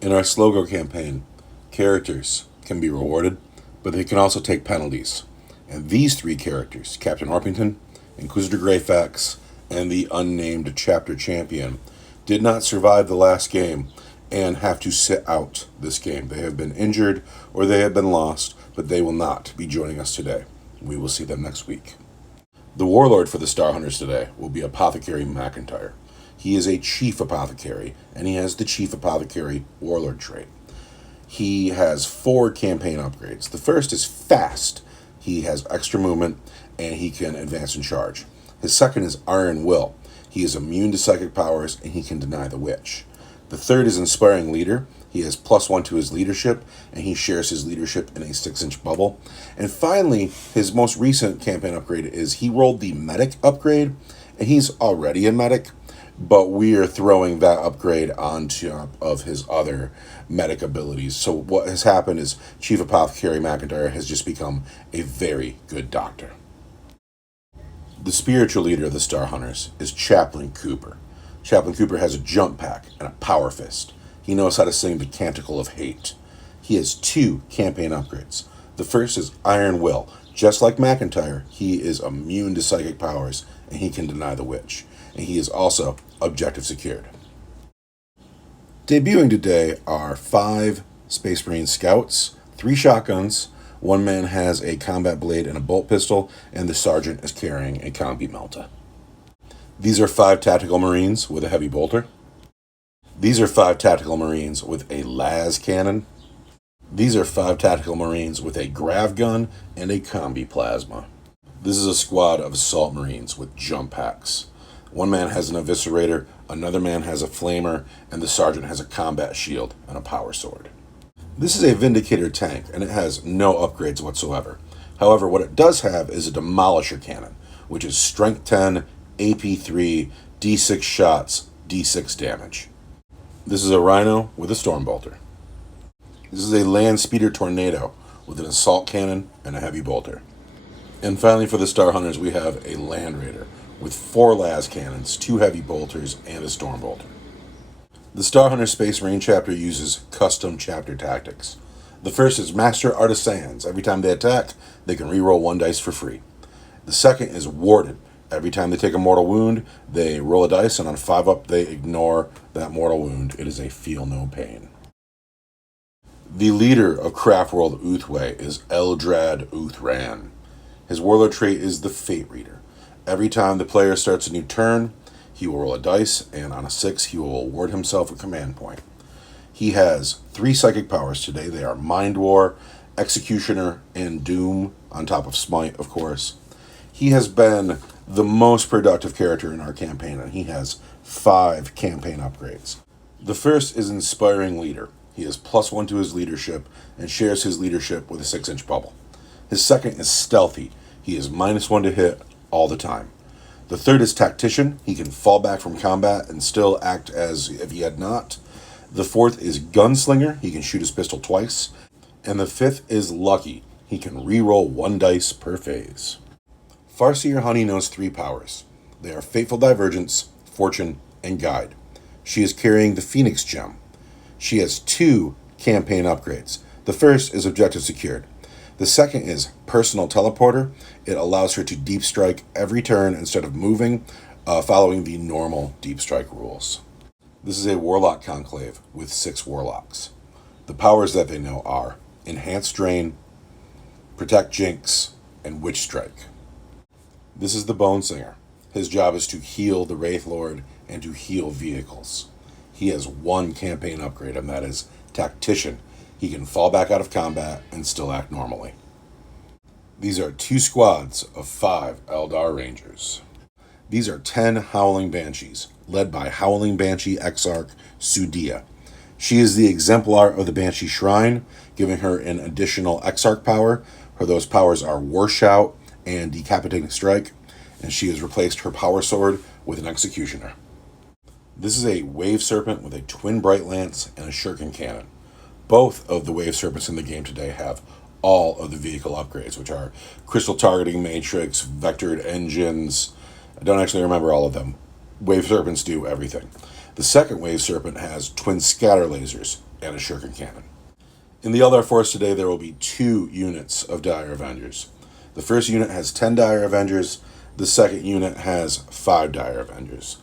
In our Slogo campaign, characters can be rewarded, but they can also take penalties. And these three characters, Captain Orpington, Inquisitor Greyfax, and the unnamed chapter champion, did not survive the last game and have to sit out this game. They have been injured or they have been lost, but they will not be joining us today. We will see them next week. The warlord for the Star Hunters today will be Apothecary McIntyre. He is a chief apothecary, and he has the chief apothecary warlord trait. He has 4 campaign upgrades. The first is fast. He has extra movement, and he can advance and charge. His second is Iron Will. He is immune to psychic powers, and he can deny the witch. The third is Inspiring Leader. He has +1 to his leadership, and he shares his leadership in a 6-inch bubble. And finally, his most recent campaign upgrade is he rolled the Medic upgrade, and he's already a Medic, but we are throwing that upgrade on top of his other Medic abilities. So what has happened is Chief Apothecary McIntyre has just become a very good doctor. The spiritual leader of the Star Hunters is Chaplain Cooper. Chaplain Cooper has a jump pack and a power fist. He knows how to sing the Canticle of Hate. He has 2 campaign upgrades. The first is Iron Will. Just like McIntyre, he is immune to psychic powers, and he can deny the witch. And he is also objective secured. Debuting today are 5 Space Marine Scouts, 3 shotguns, 1 man has a combat blade and a bolt pistol, and the sergeant is carrying a combi melta. These are 5 Tactical Marines with a heavy bolter. These are 5 Tactical Marines with a las cannon. These are 5 Tactical Marines with a grav gun and a combi plasma. This is a squad of Assault Marines with jump packs. 1 man has an eviscerator, another man has a flamer, and the sergeant has a combat shield and a power sword. This is a Vindicator tank, and it has no upgrades whatsoever. However, what it does have is a Demolisher cannon, which is Strength 10, AP 3, D6 shots, D6 damage. This is a Rhino with a Stormbolter. This is a Land Speeder Tornado with an Assault Cannon and a Heavy Bolter. And finally for the Star Hunters, we have a Land Raider with 4 las cannons, 2 heavy bolters, and a Stormbolter. The Star Hunter Space Marine chapter uses custom chapter tactics. The first is Master Artisans. Every time they attack, they can reroll 1 dice for free. The second is Warded. Every time they take a mortal wound, they roll a dice, and on 5 up, they ignore that mortal wound. It is a feel no pain. The leader of Craftworld Uthway is Eldrad Uthran. His warlord trait is the Fate Reader. Every time the player starts a new turn, he will roll a dice, and on a 6, he will award himself a command point. He has 3 psychic powers today. They are Mind War, Executioner, and Doom, on top of Smite, of course. He has been the most productive character in our campaign, and he has 5 campaign upgrades. The first is Inspiring Leader. He has +1 to his leadership and shares his leadership with a 6-inch bubble. His second is Stealthy. He is -1 to hit all the time. The third is Tactician. He can fall back from combat and still act as if he had not. The fourth is Gunslinger. He can shoot his pistol twice. And the fifth is Lucky. He can re-roll 1 dice per phase. Farseer Honey knows 3 powers. They are Fateful Divergence, Fortune, and Guide. She is carrying the Phoenix Gem. She has 2 campaign upgrades. The first is Objective Secured. The second is Personal Teleporter. It allows her to deep strike every turn instead of moving, following the normal deep strike rules. This is a Warlock Conclave with 6 Warlocks. The powers that they know are Enhanced Drain, Protect Jinx, and Witch Strike. This is the Bone Singer. His job is to heal the Wraith Lord and to heal vehicles. He has 1 campaign upgrade, and that is Tactician. He can fall back out of combat and still act normally. These are 2 squads of 5 Eldar Rangers. These are 10 Howling Banshees, led by Howling Banshee Exarch Sudia. She is the exemplar of the Banshee Shrine, giving her an additional Exarch power. Those powers are War Shout and Decapitating Strike, and she has replaced her power sword with an Executioner. This is a Wave Serpent with a Twin Bright Lance and a Shuriken Cannon. Both of the Wave Serpents in the game today have all of the vehicle upgrades, which are Crystal Targeting Matrix, Vectored Engines. I don't actually remember all of them. Wave Serpents do everything. The second Wave Serpent has twin scatter lasers and a shuriken cannon. In the Eldar Force today, there will be 2 units of Dire Avengers. The first unit has 10 Dire Avengers. The second unit has 5 Dire Avengers.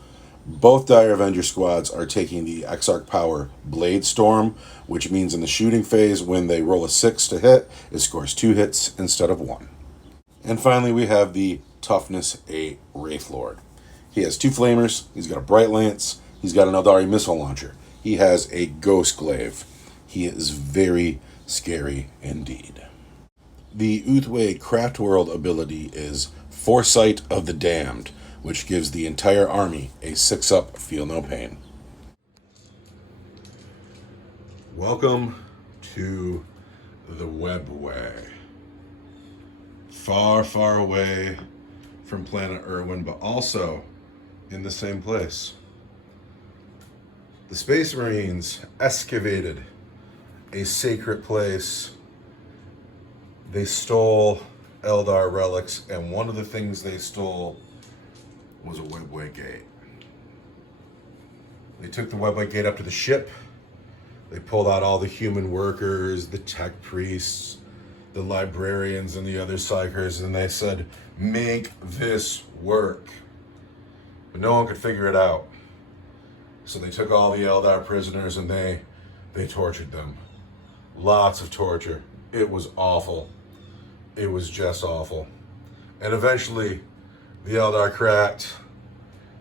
Both Dire Avenger squads are taking the Exarch Power Blade Storm, which means in the shooting phase, when they roll a 6 to hit, it scores 2 hits instead of 1. And finally, we have the Toughness 8 Wraith Lord. He has 2 flamers, he's got a Bright Lance, he's got an Eldari missile launcher. He has a Ghost Glaive. He is very scary indeed. The Uthway Craftworld ability is Foresight of the Damned, which gives the entire army a 6-up Feel No Pain. Welcome to the webway. Far, far away from planet Ere'Wen, but also in the same place. The Space Marines excavated a sacred place. They stole Eldar relics, and one of the things they stole was a webway gate. They took the webway gate up to the ship. They pulled out all the human workers, the tech priests, the librarians, and the other psychers, and they said, make this work. But no one could figure it out. So they took all the Eldar prisoners and they tortured them. Lots of torture. It was awful. It was just awful. And eventually, the Eldar cracked.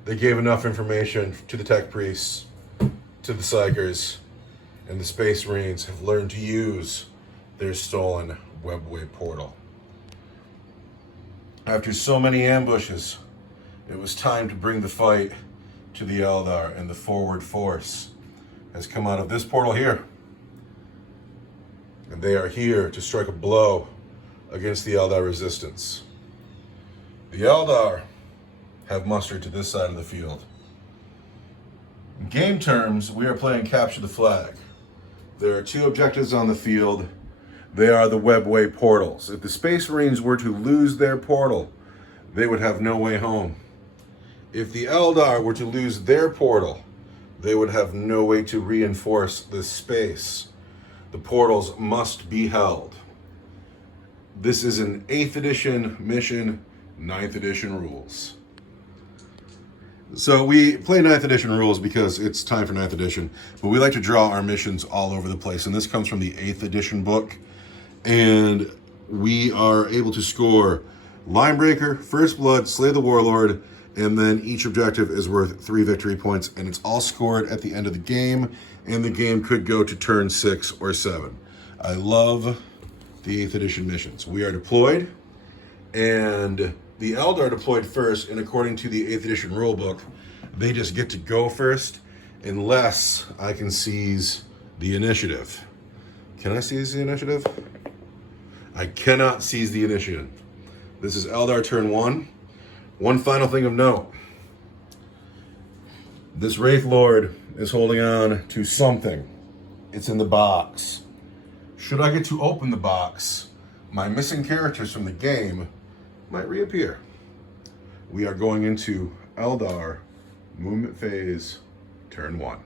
They gave enough information to the tech priests, to the psychers, and the Space Marines have learned to use their stolen webway portal. After so many ambushes, it was time to bring the fight to the Eldar, and the forward force has come out of this portal here. And they are here to strike a blow against the Eldar resistance. The Eldar have mustered to this side of the field. In game terms, we are playing Capture the Flag. There are 2 objectives on the field. They are the webway portals. If the Space Marines were to lose their portal, they would have no way home. If the Eldar were to lose their portal, they would have no way to reinforce this space. The portals must be held. This is an 8th edition mission, 9th edition rules. So we play 9th edition rules because it's time for 9th edition, but we like to draw our missions all over the place. And this comes from the 8th edition book. And we are able to score Linebreaker, First Blood, Slay the Warlord, and then each objective is worth 3 victory points, and it's all scored at the end of the game, and the game could go to turn 6 or 7. I love the 8th edition missions. We are deployed, and the Eldar deployed first, and according to the 8th edition rulebook, they just get to go first unless I can seize the initiative. Can I seize the initiative? I cannot seize the initiative. This is Eldar turn 1. One final thing of note. This Wraith Lord is holding on to something. It's in the box. Should I get to open the box, my missing characters from the game might reappear. We are going into Eldar movement phase turn 1.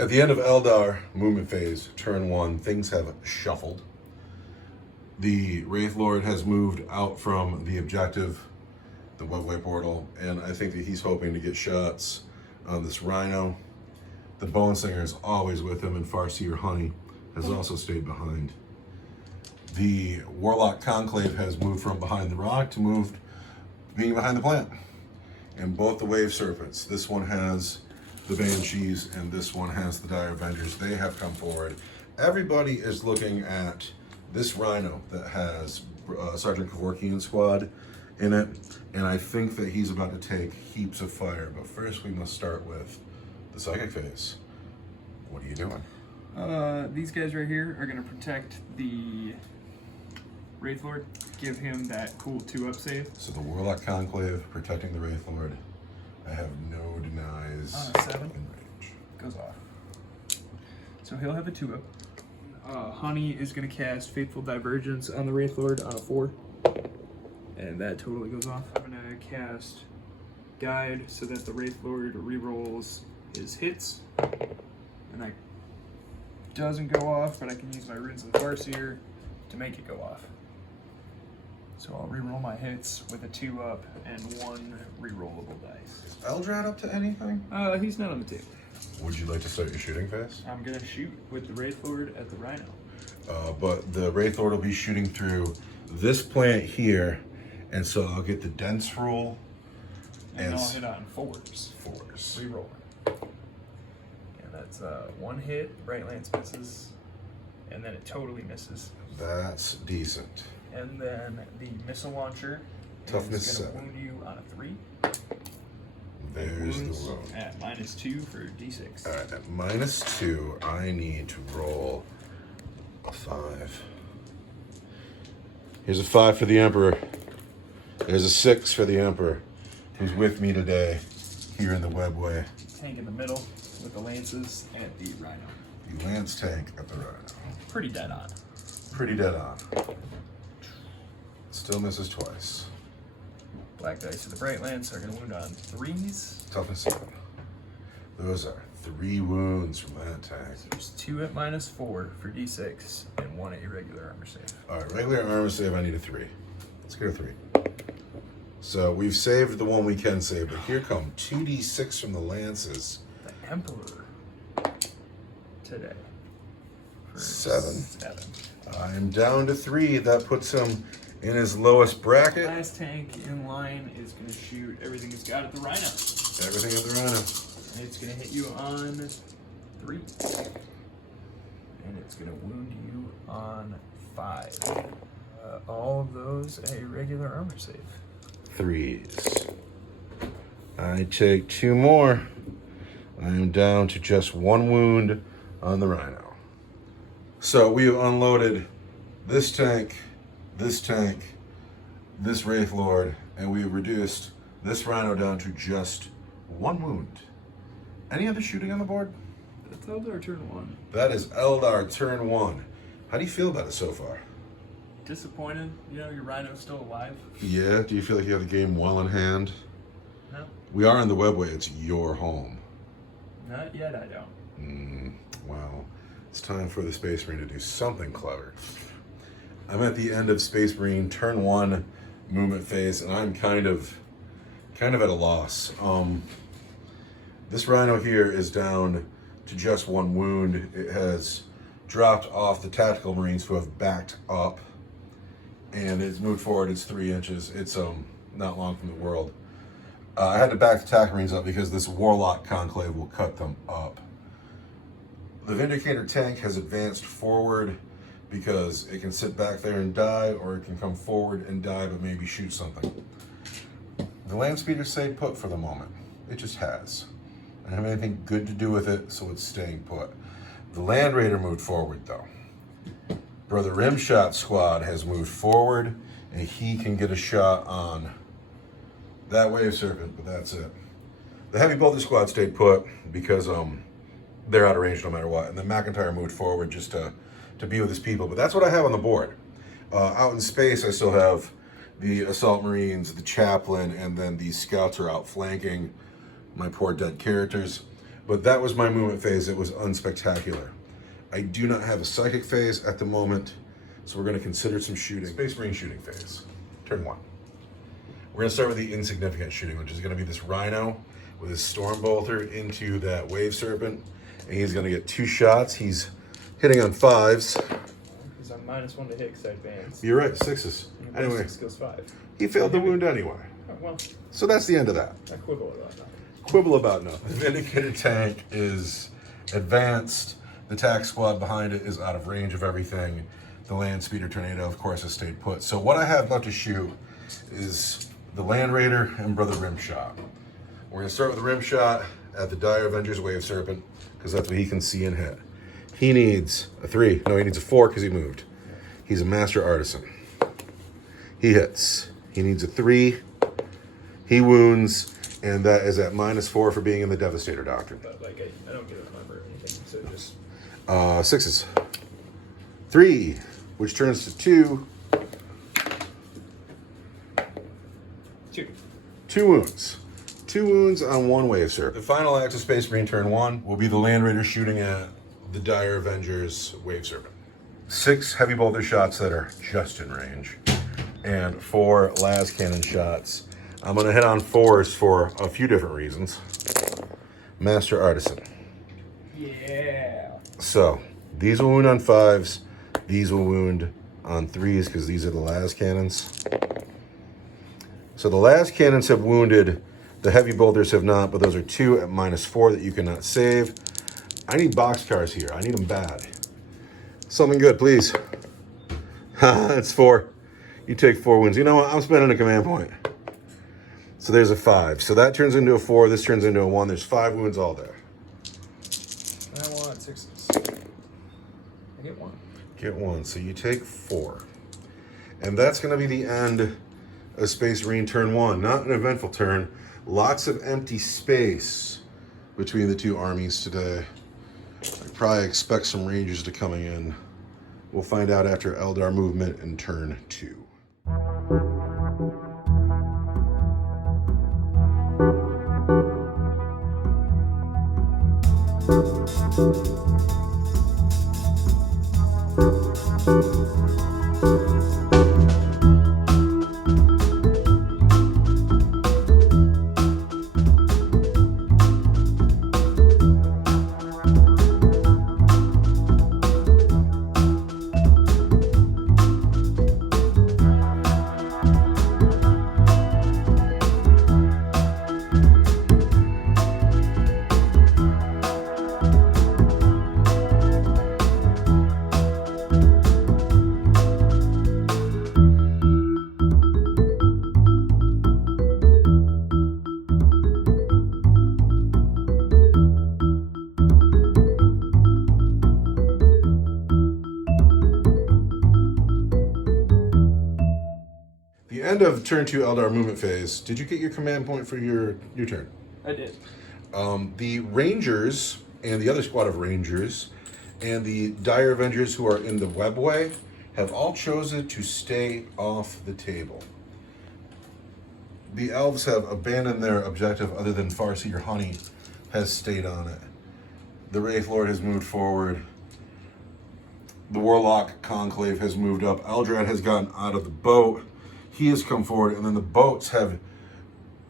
At the end of Eldar movement phase, turn 1, things have shuffled. The Wraith Lord has moved out from the objective, the webway portal, and I think that he's hoping to get shots on this Rhino. The Bone Singer is always with him, and Farseer Honey has also stayed behind. The Warlock Conclave has moved from behind the rock to being behind the plant. And both the Wave Serpents, this one has the Banshees, and this one has the Dire Avengers. They have come forward. Everybody is looking at this Rhino that has Sergeant Kevorkian's squad in it, and I think that he's about to take heaps of fire. But first we must start with the the psychic phase. What are you doing? These guys right here are going to protect the Wraithlord, give him that cool 2-up save. So the Warlock Conclave protecting the Wraithlord. I have no denies 7 in range. goes off. So he'll have a 2-up. Honey is going to cast Faithful Divergence on the Wraithlord on a 4. And that totally goes off. I'm going to cast Guide so that the Wraithlord rerolls his hits. And that doesn't go off, but I can use my Runes of the Farseer to make it go off. So I'll reroll my hits with a 2-up and 1 rerollable dice. Is Eldar up to anything? He's not on the table. Would you like to start your shooting phase? I'm gonna shoot with the Wraithlord at the Rhino. But the Wraithlord will be shooting through this plant here, and so I'll get the dense rule. And I'll hit on 4s. 4s. Reroll. And that's 1 hit, Bright Lance misses, and then it totally misses. That's decent. And then the missile launcher Toughness is gonna 7. wound you on a 3. There's the Wounds wound. at -2 for D6. Alright, at -2, I need to roll a 5. Here's a 5 for the Emperor. There's a 6 for the Emperor, who's with me today here in the webway. Tank in the middle with the lances at the Rhino. The Lance tank at the Rhino. Pretty dead on. Pretty dead on. Still misses twice. Black dice of the Bright Lance are going to wound on 3s. Toughness 7. Those are 3 wounds from that tank. So there's 2 at -4 for D6 and 1 at irregular armor save. Alright, regular armor save, I need a 3. Let's get a 3. So we've saved the one we can save, but here come 2d6 from the lances. The Emperor today. For 7. 7. I'm down to 3. That puts him in his lowest bracket. Last tank in line is going to shoot everything it's got at the Rhino. Everything at the Rhino. And it's going to hit you on 3. And it's going to wound you on 5. All of those a regular armor save. 3s. I take 2 more. I am down to just 1 wound on the Rhino. So we have unloaded this tank, this Wraithlord, and we have reduced this Rhino down to just 1 wound. Any other shooting on the board? That's Eldar turn 1. That is Eldar turn 1. How do you feel about it so far? Disappointed, you know, your Rhino's still alive. Yeah, do you feel like you have the game well in hand? No, We are in the webway, it's your home. not yet, I don't. Well, it's time for the Space Marine to do something clever. I'm at the end of Space Marine turn 1 movement phase, and I'm kind of at a loss. This Rhino here is down to just 1 wound. It has dropped off the tactical Marines who have backed up, and it's moved forward. It's 3 inches. It's not long from the world. I had to back the TAC Marines up because this Warlock Conclave will cut them up. The Vindicator tank has advanced forward because it can sit back there and die, or it can come forward and die but maybe shoot something. The Land Speeder stayed put for the moment. It just has. I don't have anything good to do with it, so it's staying put. The Land Raider moved forward though. Brother Rimshot squad has moved forward, and he can get a shot on that Wave Serpent, but that's it. The Heavy Bolter squad stayed put because they're out of range no matter what, and then McIntyre moved forward just to be with his people. But that's what I have on the board. Out in space, I still have the Assault Marines, the Chaplain, and then the Scouts are out flanking my poor dead characters. But that was my movement phase. It was unspectacular. I do not have a Psychic phase at the moment, so we're going to consider some shooting. Space Marine shooting phase, turn 1. We're going to start with the insignificant shooting, which is going to be this Rhino with his Storm Bolter into that Wave Serpent, and he's going to get 2 shots. He's hitting on 5s. Because I'm -1 to hit because I advanced. You're right, 6s. Anyway, 6 goes 5. he failed the wound anyway. Oh, well, So that's the end of that. I quibble about that. Quibble about nothing. The Vindicator tank is advanced. The TAC squad behind it is out of range of everything. The Land Speeder Tornado, of course, has stayed put. So what I have left to shoot is the Land Raider and Brother Rimshot. We're going to start with the Rimshot at the Dire Avengers Wave Serpent, because that's what he can see and hit. He needs a 3. No, he needs a 4 because he moved. He's a Master Artisan. He hits. He needs a 3. He wounds, and that is at -4 for being in the Devastator Doctrine. But like, I don't get a number or anything, so just 6s. 3, which turns to 2. 2. 2 wounds. 2 wounds on 1 Wave Serpent. The final act of Space Marine turn 1 will be the Land Raider shooting at the Dire Avengers Wave Serpent. 6 heavy bolter shots that are just in range, and 4 las cannon shots. I'm going to hit on 4s for a few different reasons. Master Artisan. Yeah. So, these will wound on 5s. These will wound on 3s because these are the las cannons. So the las cannons have wounded. The heavy bolters have not, but those are 2 at -4 that you cannot save. I need boxcars here. I need them bad. Something good, please. That's 4. You take 4 wounds. You know what? I'm spending a command point. So there's a 5. So that turns into a 4. This turns into a 1. There's 5 wounds all there. I want 6s. I get 1. Get 1. So you take 4. And that's going to be the end of Space Marine turn 1. Not an eventful turn. Lots of empty space between the 2 armies today. I probably expect some Rangers to coming in. We'll find out after Eldar movement in turn 2. End of turn 2 Eldar movement phase. Did you get your command point for your turn? I did. The Rangers and the other squad of Rangers and the Dire Avengers who are in the webway have all chosen to stay off the table. The Elves have abandoned their objective other than Farseer Honey has stayed on it. The Wraith Lord has moved forward. The Warlock Conclave has moved up. Eldrad has gotten out of the boat. He has come forward, and then the boats have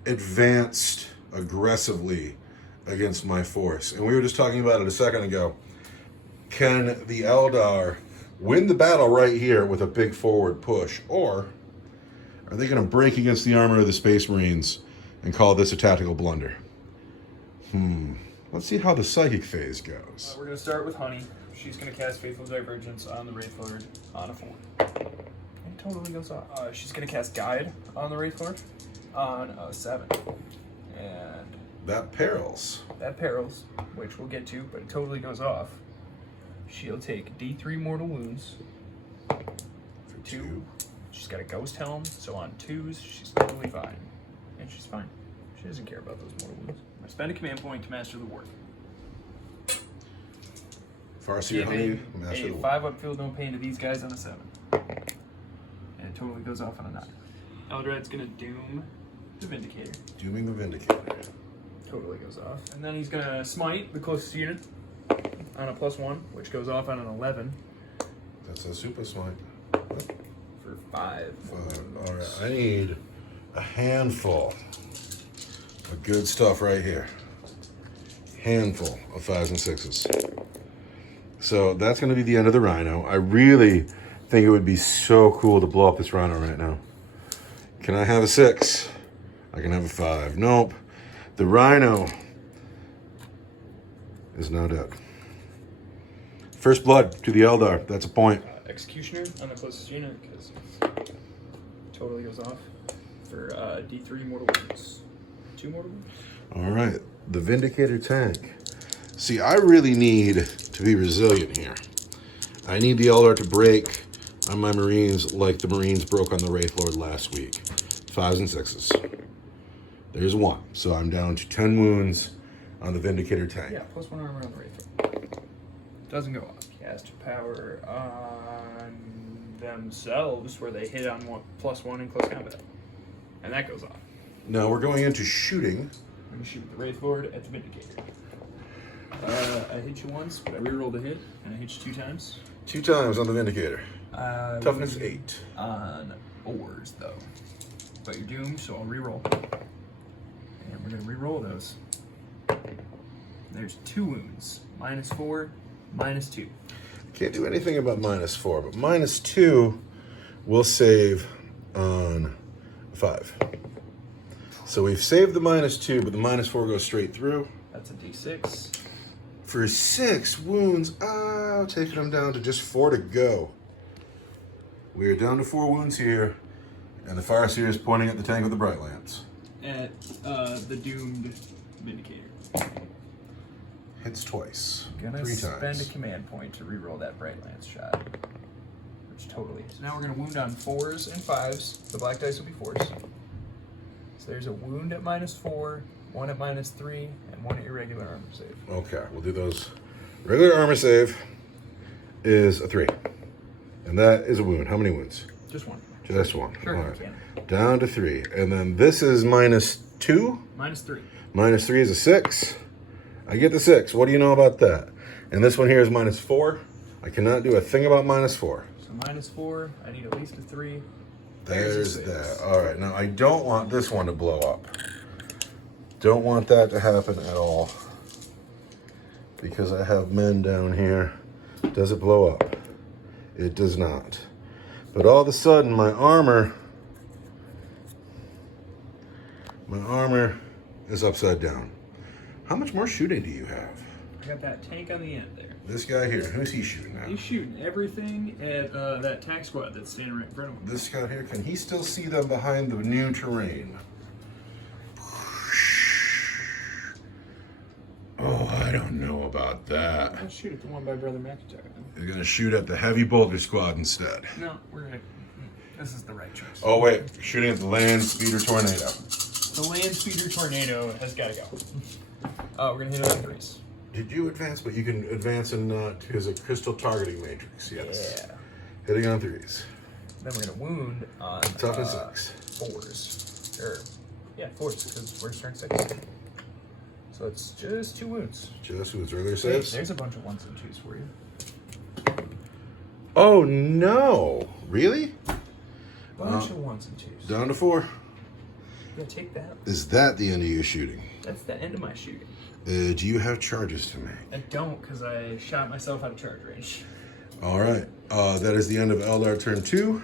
advanced aggressively against my force. And we were just talking about it a second ago. Can the Eldar win the battle right here with a big forward push? Or are they going to break against the armor of the Space Marines and call this a tactical blunder? Let's see how the Psychic phase goes. We're going to start with Honey. She's going to cast Faithful Divergence on the Wraith Lord on a 4. It totally goes off. She's going to cast Guide on the Wraith Lord on a 7. And that perils. That perils, which we'll get to, but it totally goes off. She'll take D3 mortal wounds for 2. She's got a Ghost Helm, so on 2s, she's totally fine. And she's fine. She doesn't care about those mortal wounds. I spend a command point to master the ward. Farseer Honey, master the a ward. 5 upfield, no pain to these guys on a 7. And it totally goes off on a 9. Eldrad's gonna doom the Vindicator. Dooming the Vindicator. Totally goes off. And then he's gonna smite the closest unit on a +1, which goes off on an 11. That's a super smite. For 5. All right, I need a handful of good stuff right here. Handful of 5s and 6s. So that's going to be the end of the Rhino. I really think it would be so cool to blow up this Rhino right now. Can I have a 6? I can have a 5. Nope. The Rhino is now dead. First blood to the Eldar. That's a point. Executioner on the closest unit, because it totally goes off for D3 mortal wounds. 2 mortal wounds? All right, the Vindicator tank. See, I really need to be resilient here. I need the Eldar to break on my Marines like the Marines broke on the Wraith Lord last week. 5s and 6s. There's 1. So I'm down to 10 wounds on the Vindicator tank. Yeah, +1 armor on the Wraith. Doesn't go off. Cast power on themselves where they hit on +1 in close combat. And that goes off. Now we're going into shooting. I'm going to shoot the Wraith Lord at the Vindicator. I hit you once, but I rerolled a hit, and I hit you 2 times. 2 times on the Vindicator. Toughness 8. On ores, though. But you're doomed, so I'll reroll. And we're going to reroll those. There's 2 wounds. -4, -2. Can't do anything about -4, but -2 will save on 5. So we've saved the -2, but the -4 goes straight through. That's a D6. For 6 wounds, taking them down to just 4 to go. We are down to 4 wounds here, and the Farseer is pointing at the tank with the bright lamps. At the doomed Vindicator. Hits twice. Gonna 3 spend times. a command point to reroll that bright lance shot. Which totally. So now we're gonna wound on 4s and 5s. The black dice will be 4s. So there's a wound at -4, 1 at -3, and 1 irregular armor save. Okay, we'll do those. Regular armor save is a 3. And that is a wound. How many wounds? Just 1. Just 1. Sure, All you right. can. Down to 3. And then this is -2. -3. -3 is a 6. I get the 6. What do you know about that? And this one here is -4. I cannot do a thing about -4. So -4, I need at least a 3. There's that. All right, now I don't want this one to blow up. Don't want that to happen at all. Because I have men down here. Does it blow up? It does not. But all of a sudden, my armor is upside down. How much more shooting do you have? I got that tank on the end there. This guy here, who's he shooting at? He's shooting everything at that tac squad that's standing right in front of him. This guy here, can he still see them behind the new terrain? Oh, I don't know about that. Let's shoot at the one by Brother McIntyre. You're gonna shoot at the heavy boulder squad instead. No, we're gonna. This is the right choice. Oh wait, you're shooting at the land speeder tornado. The land speeder tornado has got to go. We're gonna hit it on 3s. Did you advance? But you can advance and not because a crystal targeting matrix. Yes. Yeah. Hitting on 3s. Then we're gonna wound on Toughness 6. 4s. Or yeah, 4s because we're strength 6. So it's just 2 wounds. Just with regular Hey, saves. there's a bunch of 1s and 2s for you. Oh no! Really? Bunch of 1s and 2s. Down to 4. Yeah, take that. Is that the end of your shooting? That's the end of my shooting. Do you have charges to make? I don't because I shot myself out of charge range. All right. That is the end of Eldar turn 2.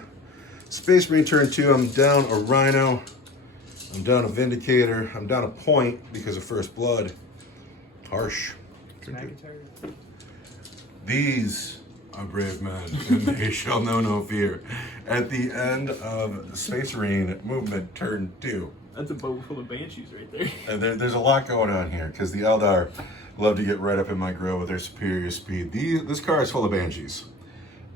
Space Marine turn 2. I'm down a Rhino. I'm down a Vindicator. I'm down a point because of First Blood. Harsh. Turn 2. McIntyre. These are brave men, and they shall know no fear. At the end of the Space Marine movement turn 2. That's a boat full of banshees right there. And there's a lot going on here because the Eldar love to get right up in my grill with their superior speed. This car is full of Banshees,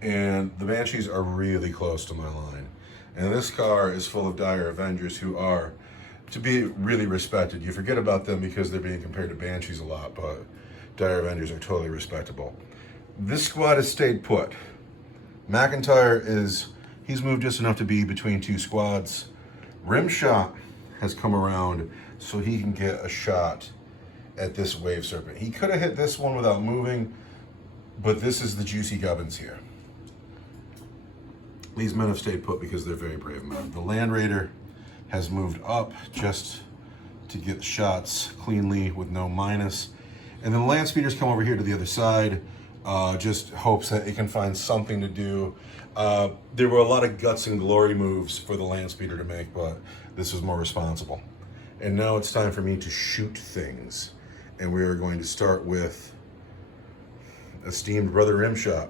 and the Banshees are really close to my line. And this car is full of Dire Avengers who are to be really respected. You forget about them because they're being compared to Banshees a lot, but Dire Avengers are totally respectable. This squad has stayed put. McIntyre he's moved just enough to be between 2 squads. Rimshot has come around so he can get a shot at this Wave Serpent. He could have hit this one without moving, but this is the juicy gubbins here. These men have stayed put because they're very brave men. The Land Raider has moved up just to get shots cleanly with no minus. And then the Land Speeders come over here to the other side, just hopes that it can find something to do. There were a lot of guts and glory moves for the Land Speeder to make, but this was more responsible. And now it's time for me to shoot things. And we are going to start with esteemed Brother Rimshot.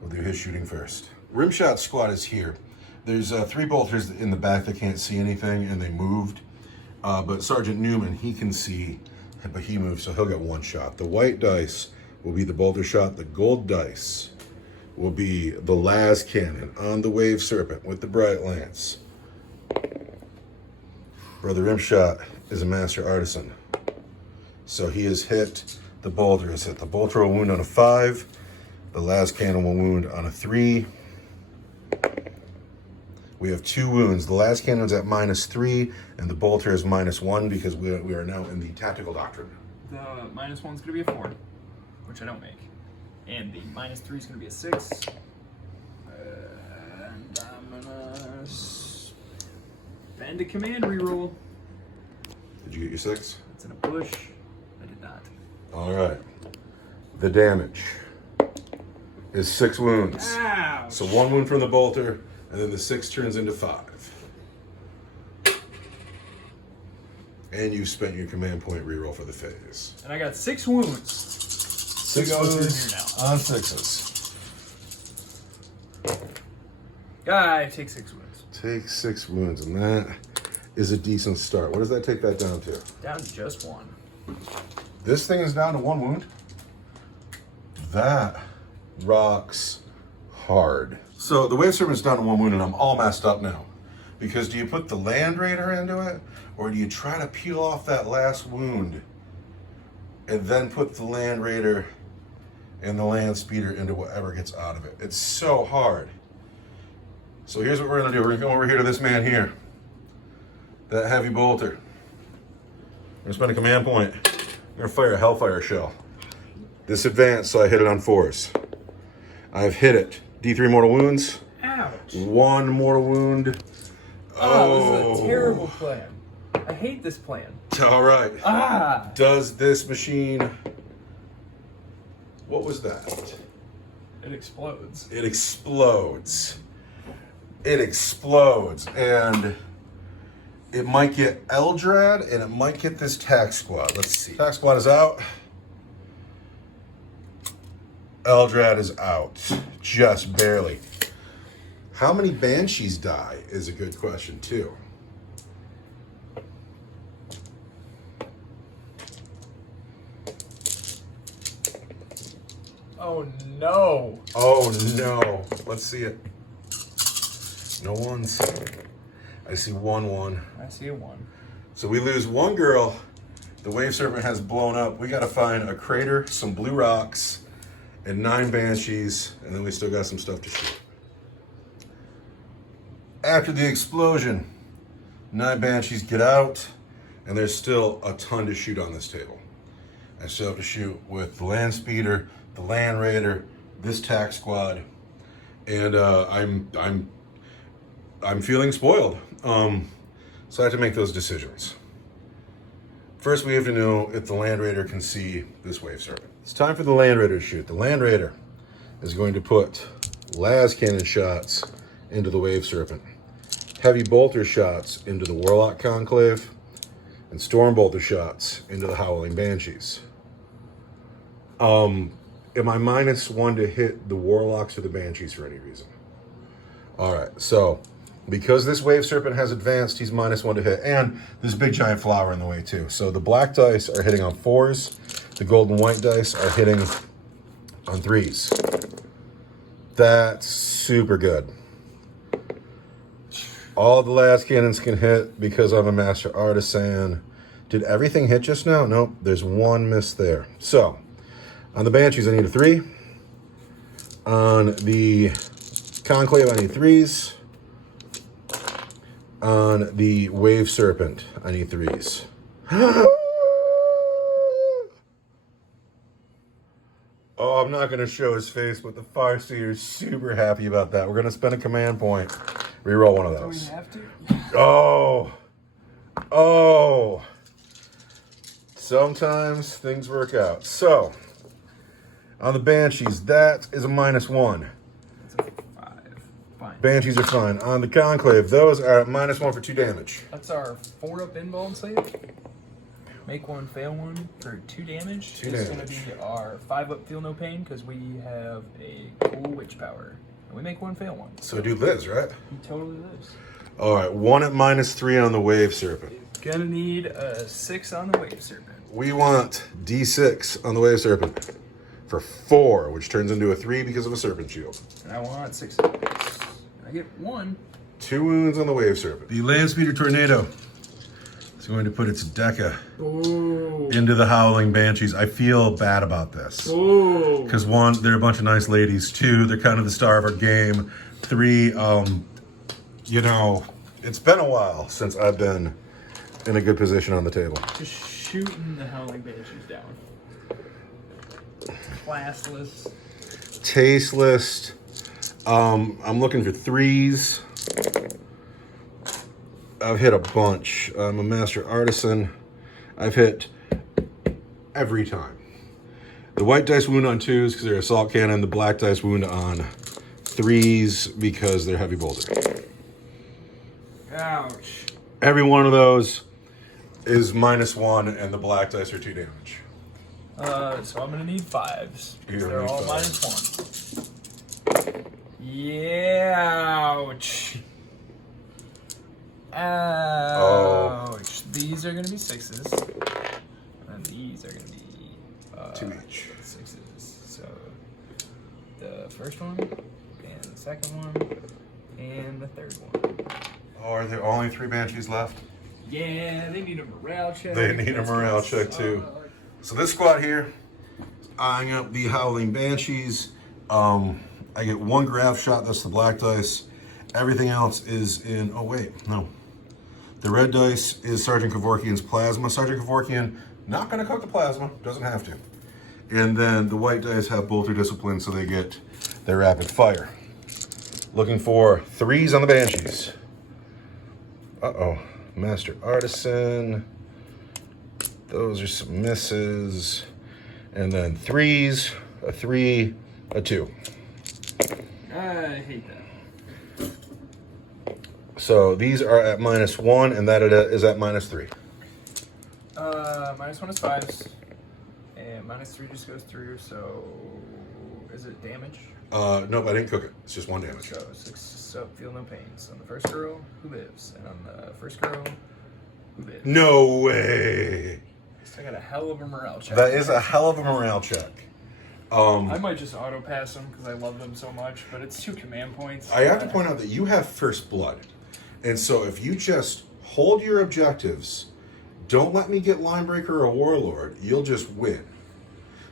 We'll do his shooting first. Rimshot's squad is here. There's 3 bolters in the back that can't see anything, and they moved. But Sergeant Newman, he can see, but he moves, so he'll get 1 shot. The white dice will be the bolter shot. The gold dice will be the las cannon on the wave serpent with the bright lance. Brother Rimshot is a master artisan, so he has hit the bolter. Has hit the bolter will wound on a 5. The las cannon will wound on a 3. We have 2 wounds. The las cannon's at -3, and the bolter is -1 because we are now in the tactical doctrine. The -1's going to be a 4, which I don't make. And the -3 is going to be a 6. And I'm going to spend a command reroll. Did you get your 6? It's in a push. I did not. All right. The damage is 6 wounds. Ouch. So 1 wound from the bolter, and then the 6 turns into 5. And you've spent your command point reroll for the phase. And I got 6 wounds. 6 go through wounds here now. on 6s. I take 6 wounds. Take 6 wounds, and that is a decent start. What does that take that down to? Down to just 1. This thing is down to 1 wound. That rocks hard. So the wave serpent's down to 1 wound, and I'm all messed up now. Because do you put the land raider into it, or do you try to peel off that last wound and then put the land raider and the land speeder into whatever gets out of it? It's so hard. So here's what we're gonna do. We're gonna come over here to this man here. That heavy bolter. I'm gonna spend a command point. I'm gonna fire a Hellfire shell. This advanced, so I hit it on 4s. I've hit it. D3 mortal wounds. Ouch. 1 mortal wound. Oh, this is a terrible plan. I hate this plan. All right. Ah. Does this machine... What was that? It explodes. It explodes. It explodes. And it might get Eldrad, and it might get this tac squad. Let's see. Tac squad is out. Eldrad is out. Just barely. How many Banshees die is a good question, too. Oh no. Oh no. Let's see it. No ones. I see 1-1. I see a 1. So we lose 1 girl. The wave serpent has blown up. We got to find a crater, some blue rocks, and 9 Banshees, and then we still got some stuff to shoot. After the explosion, 9 Banshees get out, and there's still a ton to shoot on this table. I still have to shoot with the land speeder, the land raider, this tac squad, and I'm feeling spoiled. So I have to make those decisions. First, we have to know if the land raider can see this wave serpent. It's time for the land raider to shoot. The land raider is going to put las cannon shots into the wave serpent, heavy bolter shots into the warlock conclave, and storm bolter shots into the howling banshees. Am I -1 to hit the warlocks or the banshees for any reason? All right, so because this wave serpent has advanced, he's -1 to hit, and there's a big giant flower in the way too. So the black dice are hitting on 4s, the gold and white dice are hitting on 3s. That's super good. All the las cannons can hit because I'm a master artisan. Did everything hit just now? Nope, there's 1 miss there. So on the banshees, I need a 3. On the conclave, I need 3s. On the wave serpent, I need 3s. Oh, I'm not going to show his face, but the Farseer is super happy about that. We're going to spend a command point. Reroll one of those. Do we have to? Oh. Oh. Sometimes things work out. So, on the Banshees, that is a -1. That's a 5. Fine. Banshees are fine. On the Conclave, those are at -1 for 2 damage. That's our 4-up involved save. Make 1, fail 1 for 2 damage. 2 This is going damage. to be our 5-up feel no pain because we have a cool witch power. And we make 1, fail 1. So, dude lives, right? He totally lives. All right, 1 at -3 on the Wave Serpent. Gonna need a 6 on the Wave Serpent. We want D6 on the Wave Serpent for 4, which turns into a 3 because of a Serpent Shield. And I want 6 on the base. I get 1. 2 wounds on the Wave Serpent. The Land Speeder Tornado is going to put its Deca into the Howling Banshees. I feel bad about this. Because 1, they're a bunch of nice ladies. 2, they're kind of the star of our game. 3, you know, it's been a while since I've been in a good position on the table. Just shooting the Howling Banshees down. Classless. Tasteless. I'm looking for 3s. I've hit a bunch. I'm a master artisan. I've hit every time. The white dice wound on 2s because they're assault cannon. The black dice wound on 3s because they're heavy bolter. Ouch. Every one of those is -1, and the black dice are 2 damage. So I'm gonna need 5s. Because You're they're gonna all need -1. Yeah, ouch. Ouch. These are gonna be 6s. And these are gonna be 2 each. 6s. So the first one, and the second one, and the third one. Oh, are there only 3 banshees left? Yeah, they need a morale check. They need a morale check too. So this squad here, eyeing up the Howling Banshees. I get 1 graph shot, that's the black dice. Everything else is in, oh wait, no. The red dice is Sergeant Kevorkian's plasma. Sergeant Kevorkian, not gonna cook the plasma, doesn't have to. And then the white dice have bolter discipline, so they get their rapid fire. Looking for 3s on the Banshees. Uh-oh, Master Artisan. Those are some misses. And then 3s, a 3, a 2. I hate that. So these are at -1, and that is at -3. -1 is 5s. And -3 just goes through, so is it damage? Nope, I didn't cook it. It's just 1 damage. So 6, so feel no pains. On the first girl, who lives? And on the first girl, who lives? No way! I got a hell of a morale check. That is a hell of a morale check. I might just auto pass them because I love them so much, but it's 2 command points. I have to point out that you have first blood. And so if you just hold your objectives, don't let me get Linebreaker or Warlord, you'll just win. But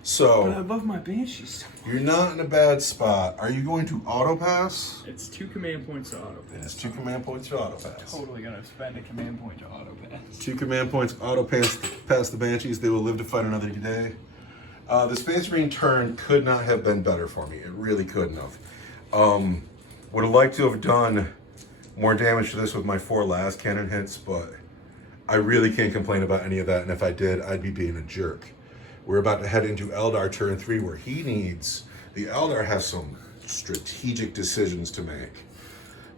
I So love my Banshees so much. you're not in a bad spot. Are you going to auto pass? It's 2 command points to auto pass. It's 2 command points to auto pass. Totally gonna spend a command point to auto pass. 2 command points, auto pass the Banshees. They will live to fight another day. The Space Marine turn could not have been better for me. It really couldn't have. Would have liked to have done more damage to this with my 4 last cannon hits, but I really can't complain about any of that. And if I did, I'd be being a jerk. We're about to head into Eldar turn 3, where the Eldar has some strategic decisions to make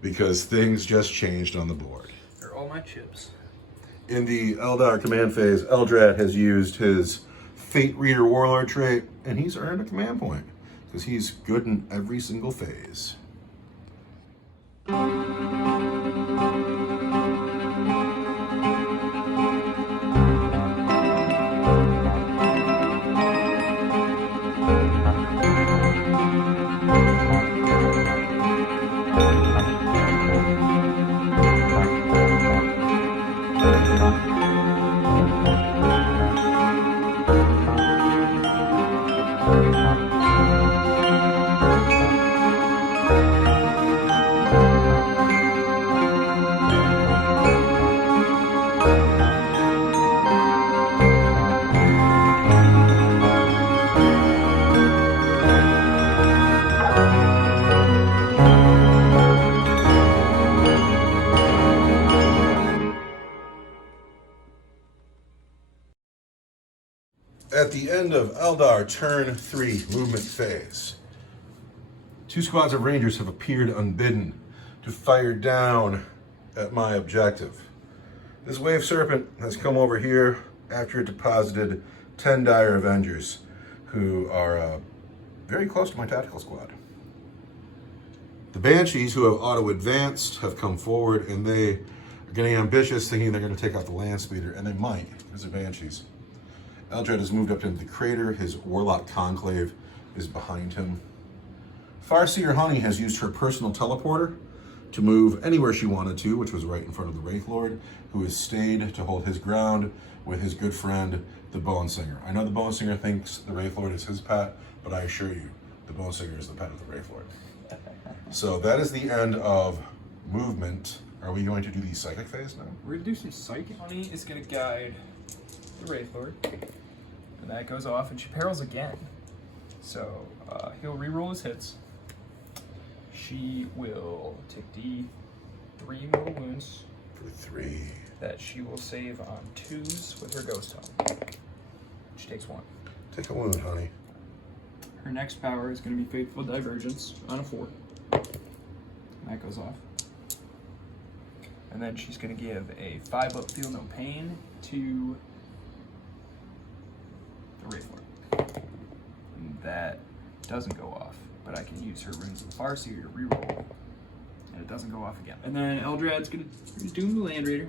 because things just changed on the board. They're all my chips. In the Eldar command phase, Eldrad has used his Fate Reader Warlord trait, and he's earned a command point because he's good in every single phase. At the end of Eldar turn 3 movement phase, 2 squads of Rangers have appeared unbidden to fire down at my objective. This Wave Serpent has come over here after it deposited 10 Dire Avengers, who are very close to my tactical squad. The Banshees, who have auto-advanced, have come forward, and they are getting ambitious, thinking they're going to take out the land speeder, and they might. There's the Banshees. Eldar has moved up into the crater. His Warlock Conclave is behind him. Farseer Honey has used her personal teleporter to move anywhere she wanted to, which was right in front of the Wraith Lord, who has stayed to hold his ground with his good friend, the Bone Singer. I know the Bone Singer thinks the Wraith Lord is his pet, but I assure you, the Bone Singer is the pet of the Wraith Lord. So that is the end of movement. Are we going to do the psychic phase now? We're going to do some psychic. Honey is going to guide the Wraith Lord, and that goes off, and she perils again. So he'll reroll his hits. She will take D3 mortal wounds. For 3. That she will save on 2s with her ghost home. She takes 1. Take a wound, honey. Her next power is going to be Faithful Divergence on a 4. That goes off. And then she's going to give a 5-up Feel No Pain to the Wraith Lord. And that doesn't go off, but I can use her Runes of the Farseer to reroll, and it doesn't go off again. And then Eldrad's going to doom the Land Raider.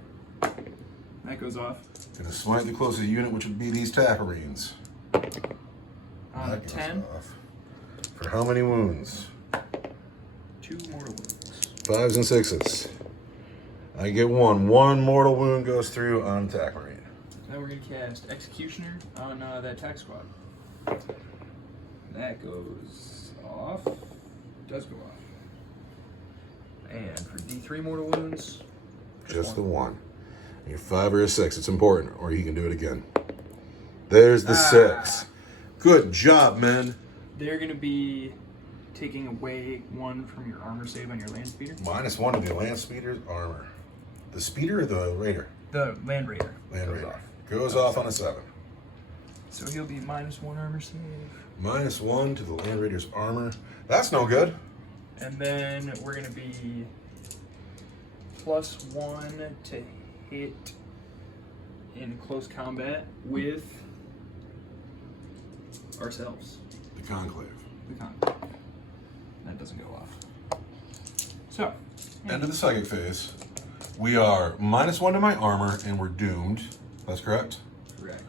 That goes off. Gonna smite the closest unit, which would be these Taparines. On a 10. Off. For how many wounds? 2 mortal wounds. 5s and 6s. I get 1. 1 mortal wound goes through on Taparine. Then we're going to cast Executioner on that Tac Squad. That goes off. Does go off. And for D3 mortal wounds, just the 1. You're 5 or a 6. It's important, or you can do it again. There's the 6. Good job, man. They're going to be taking away 1 from your armor save on your land speeder. -1 to the land speeder's armor. The speeder or the raider? The Land Raider. Land Raider. Goes off on a 7. So he'll be -1 armor save. -1 to the Land Raider's armor. That's no good. And then we're going to be +1 to hit in close combat with ourselves. The Conclave. The Conclave. That doesn't go off. So, end of the psychic phase. We are -1 to my armor, and we're doomed. That's correct? Correct.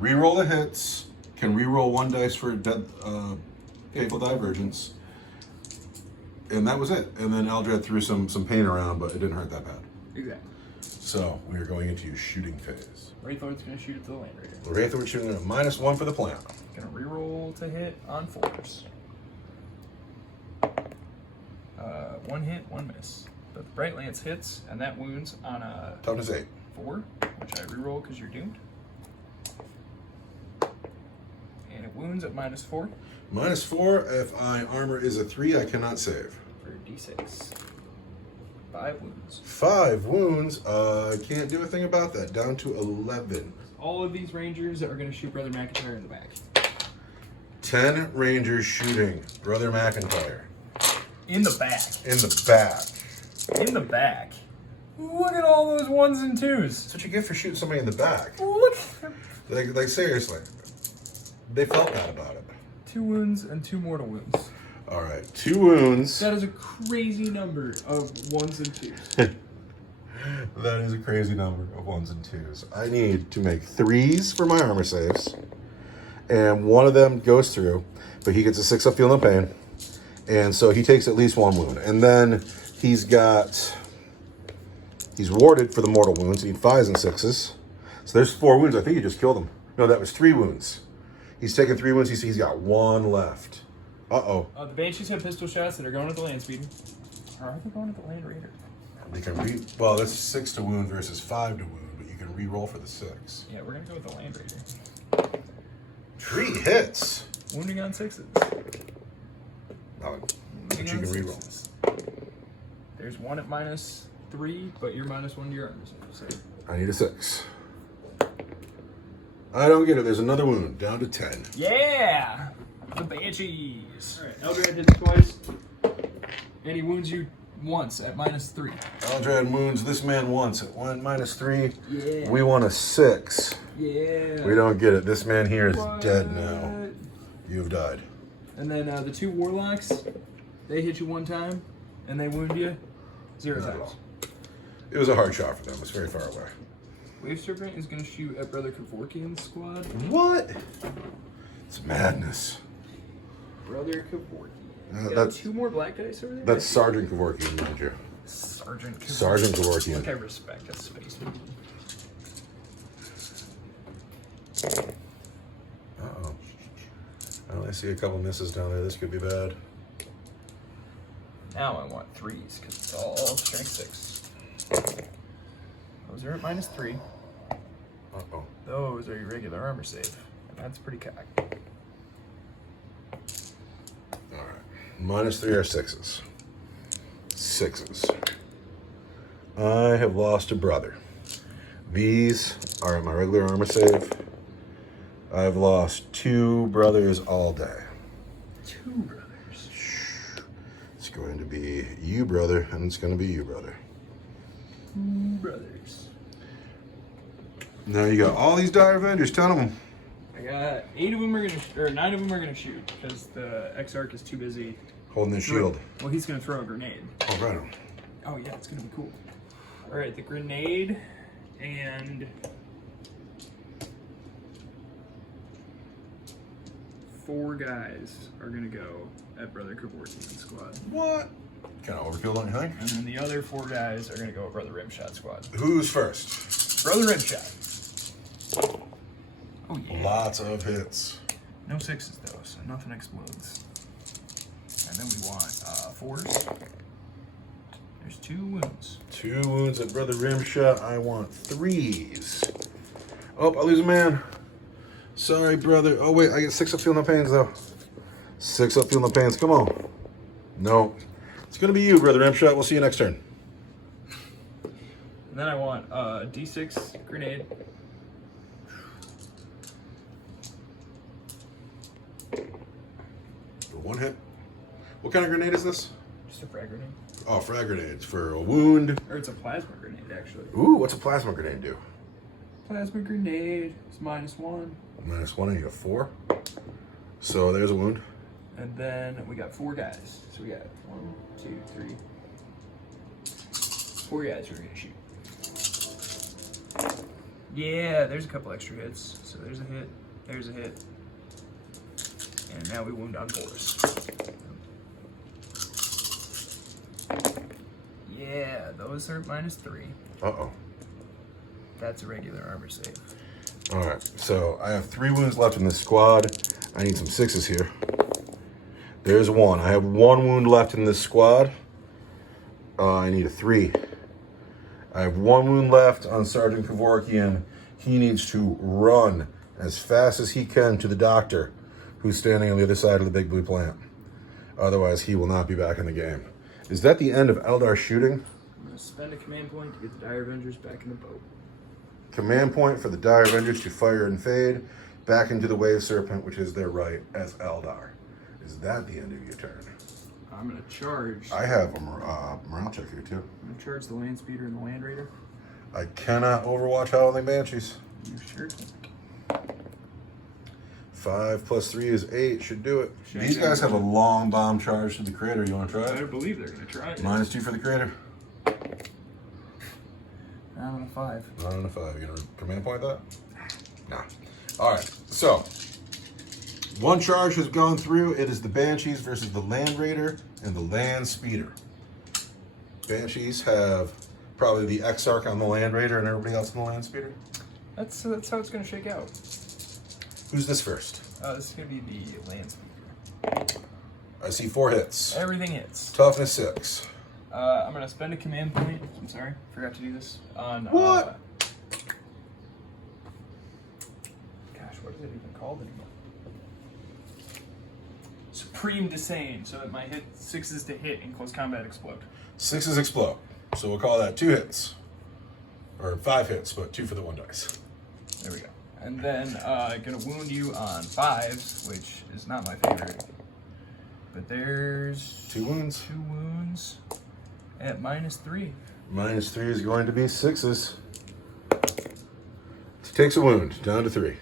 Reroll the hits. Can reroll 1 dice for Faithful Divergence. And that was it. And then Eldrad threw some pain around, but it didn't hurt that bad. Exactly. So we are going into your shooting phase. Wraith Lord's going to shoot at the Land Raider. The Wraith Lord shooting at -1 for the plan. Going to reroll to hit on 4s. 1 hit, 1 miss. But the Bright Lance hits, and that wounds on a Toughness 8. 4, which I reroll because you're doomed. And it wounds at -4. -4. If my armor is a 3, I cannot save. For D6. 5 wounds. 5 wounds. Can't do a thing about that. Down to 11. All of these Rangers are going to shoot Brother McIntyre in the back. 10 Rangers shooting Brother McIntyre. In the back. In the back. In the back. Look at all those 1s and 2s. That's what you get for shooting somebody in the back. Look. Like seriously. They felt bad about it. 2 wounds and 2 mortal wounds. All right, 2 wounds. That is a crazy number of 1s and 2s. That is a crazy number of 1s and 2s. I need to make 3s for my armor saves. And one of them goes through, but he gets a 6-up Feel No Pain. And so he takes at least 1 wound. And then he's warded for the mortal wounds. He need 5s and 6s. So there's 4 wounds. I think he just killed him. No, that was 3 wounds. He's taken 3 wounds. He's got 1 left. Uh-oh. The Banshees have pistol shots that are going at the land speeder. Or are they going at the Land Raider? They can well, that's 6 to wound versus 5 to wound, but you can re-roll for the 6. Yeah, we're going to go with the Land Raider. 3 hits. Wounding on 6s. But you can re-roll. There's 1 at -3, but you're -1 to your armor save. So. I need a 6. I don't get it. There's another wound. Down to 10. Yeah! The Banshees. Alright, Eldrad hits twice. And he wounds you once at -3. Eldrad wounds this man once at -3. Yeah. We want a 6. Yeah. We don't get it. This man here is dead now. You've died. And then the 2 Warlocks, they hit you 1 time, and they wound you 0 Not at times. all. It was a hard shot for them. It was very far away. Wave Serpent is going to shoot at Brother Kevorkian's squad. What? It's madness. Brother Kevorkian. That's 2 more black dice over there? That's Sergeant Kevorkian, mind you. Sergeant Kevorkian. Sergeant Kevorkian. Like I respect a spaceman. Uh-oh. I only see a couple misses down there. This could be bad. Now I want 3s because it's all strength 6. Those are at -3. Uh-oh. Those are your regular armor save. And that's pretty cocked. All right. -3 are 6s. 6s. I have lost a brother. These are my regular armor save. I've lost 2 brothers all day. 2 brothers. It's going to be you, brother, and it's going to be you, brother. 2 brothers. Now you got all these Dire Avengers, 10 of them. I got 8 of them are gonna, or 9 of them are gonna shoot because the Exarch is too busy Holding the shield. Well, he's gonna throw a grenade. Oh, right. Oh yeah, it's gonna be cool. All right, the grenade and 4 guys are gonna go at Brother Kevorkian's squad. What? Kind of overkill, don't you think? And then the other 4 guys are gonna go at Brother Rimshot squad. Who's first? Brother Rimshot. Oh yeah. Lots of hits. No 6s though, so nothing explodes. And then we want 4s. There's 2 wounds. 2 wounds at Brother Rimshot. I want 3s. Oh, I lose a man. Sorry, brother. Oh, wait, I get 6 up feeling no pains, though. 6 up feeling no pains. Come on. No. It's going to be you, Brother Rimshot. We'll see you next turn. And then I want a D6 grenade. For 1 hit. What kind of grenade is this? Just a frag grenade. Oh, frag grenades for a wound. Or it's a plasma grenade, actually. Ooh, what's a plasma grenade do? Plasma grenade is -1. -1, I need a 4. So there's a wound. And then we got 4 guys. So we got 1, 2, 3. 4 guys who are gonna shoot. Yeah, there's a couple extra hits. So there's a hit, there's a hit. And now we wound on 4s. Yeah, those are -3. Uh-oh. That's a regular armor save. All right, so I have 3 wounds left in this squad. I need some 6s here. There's 1. I have 1 wound left in this squad. I need a 3. I have 1 wound left on Sergeant Kevorkian. He needs to run as fast as he can to the doctor who's standing on the other side of the big blue plant. Otherwise, he will not be back in the game. Is that the end of Eldar shooting? I'm going to spend a command point to get the Dire Avengers back in the boat. Command point for the Dire Avengers to fire and fade back into the Wave Serpent, which is their right as Eldar. Is that the end of your turn? I'm going to charge. I have a morale check here, too. I'm going to charge the Land Speeder and the Land Raider. I cannot overwatch Howling Banshees. You sure can. 5 + 3 is 8. Should do it. Should These guys have a long bomb charge to the crater. You want to try I it? believe they're going to try it. -2 for the crater. Not on a 5. Not on a 5. You going to command point that? Nah. All right. So, 1 charge has gone through. It is the Banshees versus the Land Raider and the Land Speeder. Banshees have probably the Exarch on the Land Raider and everybody else on the Land Speeder. That's how it's going to shake out. Who's this first? This is going to be the Land Speeder. I see 4 hits. Everything hits. Toughness 6. I'm going to spend a command point. I'm sorry, forgot to do this. On What? Gosh, what is it even called anymore? Supreme Disdain, so that my 6s to hit in close combat explode. 6s explode. So we'll call that 2 hits. Or 5 hits, but 2 for the 1 dice. There we go. And then gonna wound you on 5s, which is not my favorite. But there's 2 wounds. 2 wounds at -3. -3 is going to be 6s. He takes a wound, down to 3.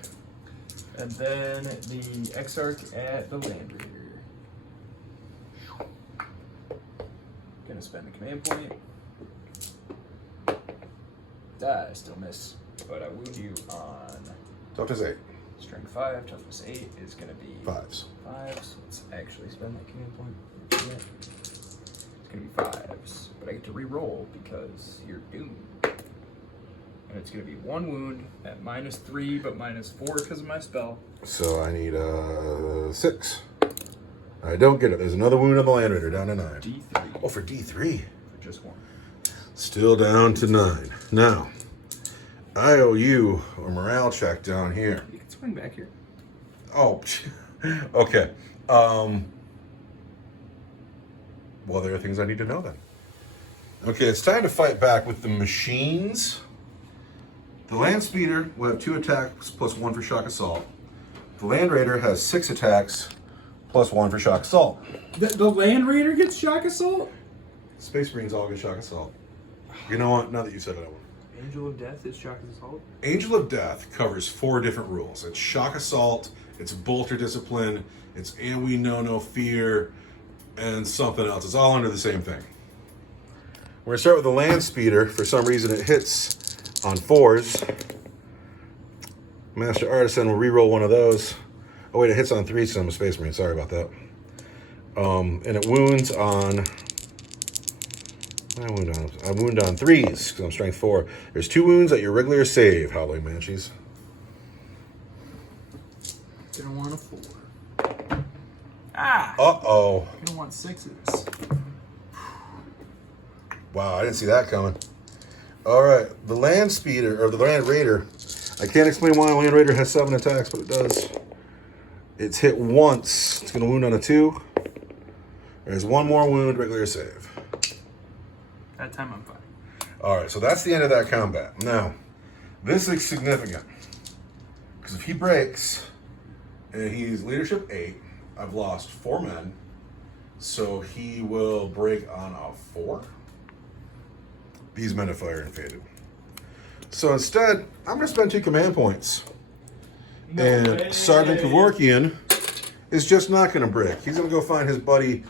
And then the Exarch at the Land Raider. Gonna spend a command point. I still miss, but I wound you on Toughness 8. strength 5. Toughness 8 is going to be 5s. 5s. Let's actually spend that command point. Yeah. It's going to be 5s, but I get to re-roll because you're doomed. And it's going to be 1 wound at -3, but -4 because of my spell. So I need 6. I don't get it. There's another wound on the Land Raider, down to 9. D3. Oh, for D3. For just 1. Still down to 9. Now, I owe you a morale check down here. You can swing back here. Oh, okay. Well, there are things I need to know then. Okay, it's time to fight back with the machines. The Land Speeder will have 2 attacks plus 1 for shock assault. The Land Raider has 6 attacks plus 1 for shock assault. The Land Raider gets shock assault? Space Marines all get shock assault. You know what? Now that you said it, I won't. Angel of Death is shock assault? Angel of Death covers 4 different rules. It's shock assault, it's bolter discipline, it's and we know no fear, and something else. It's all under the same thing. We're gonna start with the Land Speeder. For some reason it hits on 4s. Master Artisan will reroll one of those. Oh wait, it hits on 3s because I'm a Space Marine. Sorry about that. And it wounds on... I wound on 3s because I'm strength 4. There's 2 wounds at your regular save, Howling Banshees. Gonna want a 4. Ah! Uh-oh. Gonna want 6s. Wow, I didn't see that coming. All right, the Land Speeder, or the Land Raider. I can't explain why a Land Raider has 7 attacks, but it does. It's hit once. It's gonna wound on a 2. There's 1 more wound, regular save. That time I'm fine. All right, so that's the end of that combat. Now, this is significant because if he breaks and he's leadership 8, I've lost 4 men, so he will break on a 4. These men have fire and faded. So instead, I'm going to spend 2 command points. No and way. Sergeant Kevorkian is just not going to break. He's going to go find his buddy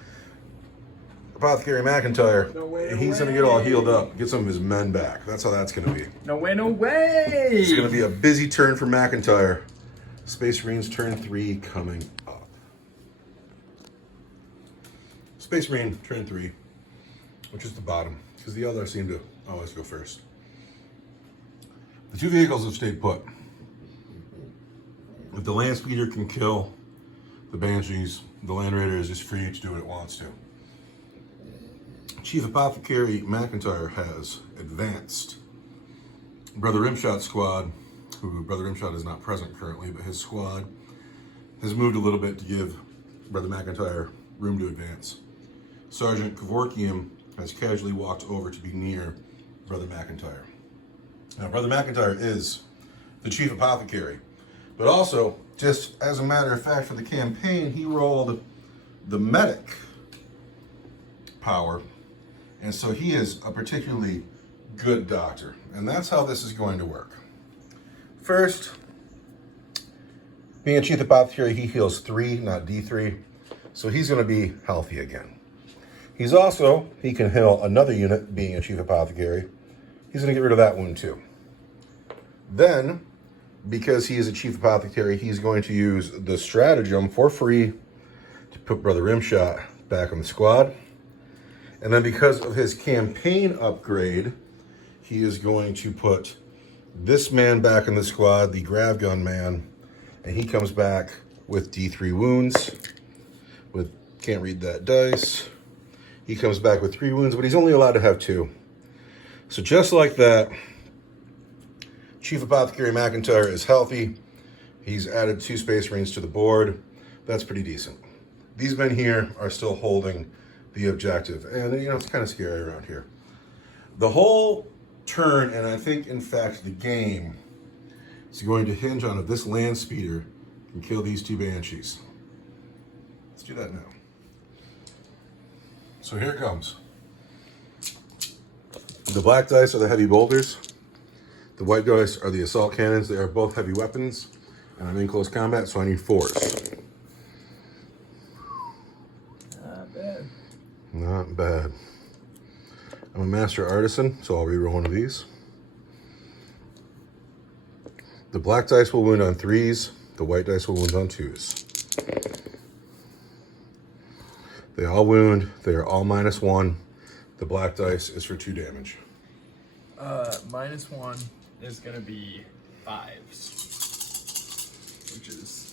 Apothecary McIntyre, No way, and he's no going to get all way. healed up, get some of his men back. That's how that's going to be. No way, no way! It's going to be a busy turn for McIntyre. Space Marines turn 3 coming up. Space Marine turn 3, which is the bottom, because the Eldar seem to always go first. The 2 vehicles have stayed put. If the Land Speeder can kill the Banshees, the Land Raider is just free to do what it wants to. Chief Apothecary McIntyre has advanced. Brother Rimshot's squad, who Brother Rimshot is not present currently, but his squad has moved a little bit to give Brother McIntyre room to advance. Sergeant Kevorkian has casually walked over to be near Brother McIntyre. Now, Brother McIntyre is the Chief Apothecary, but also, just as a matter of fact, for the campaign, he rolled the medic power. And so he is a particularly good doctor. And that's how this is going to work. First, being a Chief Apothecary, he heals 3, not D3. So he's going to be healthy again. He can heal another unit, being a Chief Apothecary. He's going to get rid of that wound too. Then, because he is a Chief Apothecary, he's going to use the stratagem for free to put Brother Rimshot back on the squad. And then because of his campaign upgrade, he is going to put this man back in the squad, the Grav Gun man, and he comes back with D3 wounds. Can't read that dice. He comes back with 3 wounds, but he's only allowed to have 2. So just like that, Chief Apothecary McIntyre is healthy. He's added 2 Space Marines to the board. That's pretty decent. These men here are still holding the objective. And, it's kind of scary around here. The whole turn, and I think, in fact, the game, is going to hinge on if this Land Speeder can kill these 2 Banshees. Let's do that now. So here it comes. The black dice are the heavy bolters. The white dice are the assault cannons. They are both heavy weapons. And I'm in close combat, so I need 4s. Not bad. Not bad. I'm a Master Artisan, so I'll reroll one of these. The black dice will wound on 3s. The white dice will wound on 2s. They all wound. They are all -1. The black dice is for 2 damage. -1 is gonna be 5s, which is.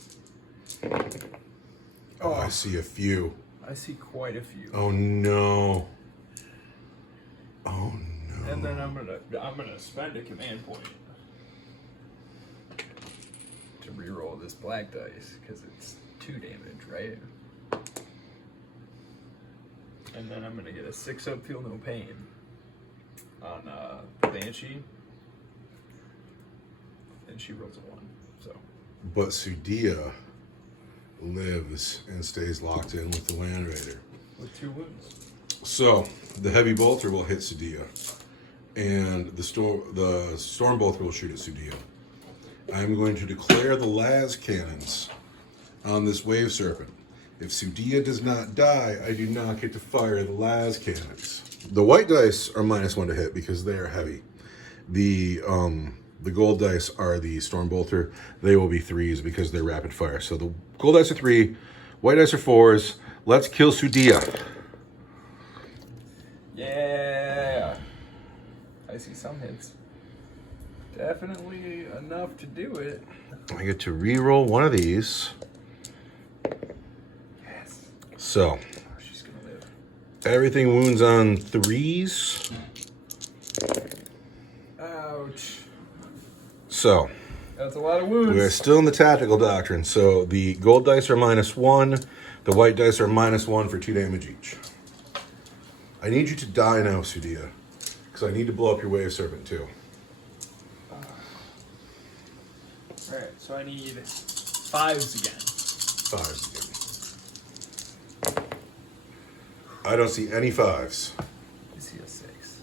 Oh, I see a few. I see quite a few. Oh no. Oh no. And then I'm gonna spend a command point to reroll this black dice because it's 2 damage, right? And then I'm gonna get a 6-up, feel no pain on Banshee, and she rolls a 1. So. But Sudia lives and stays locked in with the Land Raider. With 2 wounds. So the heavy bolter will hit Sudia, and the storm bolter will shoot at Sudia. I'm going to declare the las cannons on this wave serpent. If Sudia does not die, I do not get to fire the las cannons. The white dice are -1 to hit because they are heavy. The gold dice are the storm bolter. They will be 3s because they're rapid fire. So the gold dice are 3, white dice are 4s. Let's kill Sudia. Yeah. I see some hits. Definitely enough to do it. I get to re-roll one of these. Yes. So, Oh, she's gonna live. everything wounds on 3s. Ouch. So, That's a lot of wounds. we're still in the tactical doctrine. So, the gold dice are -1. The white dice are -1 for 2 damage each. I need you to die now, Sudia. Because I need to blow up your wave serpent, too. Alright, so I need 5s again. 5s again. I don't see any 5s. I see a 6.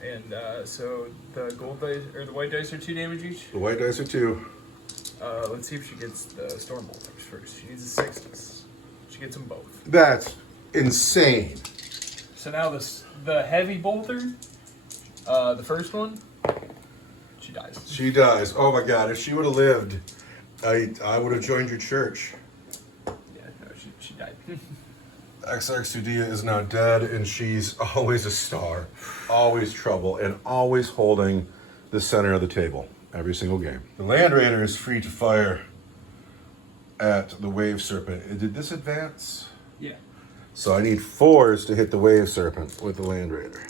And so the gold dice or the white dice are 2 damage each. The white dice are 2. Let's see if she gets the storm bolters first. She needs a 6. She gets them both. That's insane. So now the heavy bolter, the first one, she dies. She dies. Oh my god, if she would have lived, I would have joined your church. Yeah, no, she died. XR Sudia is now dead, and she's always a star, always trouble, and always holding the center of the table every single game. The Land Raider is free to fire at the Wave Serpent. Did this advance? Yeah. So I need 4s to hit the Wave Serpent with the Land Raider.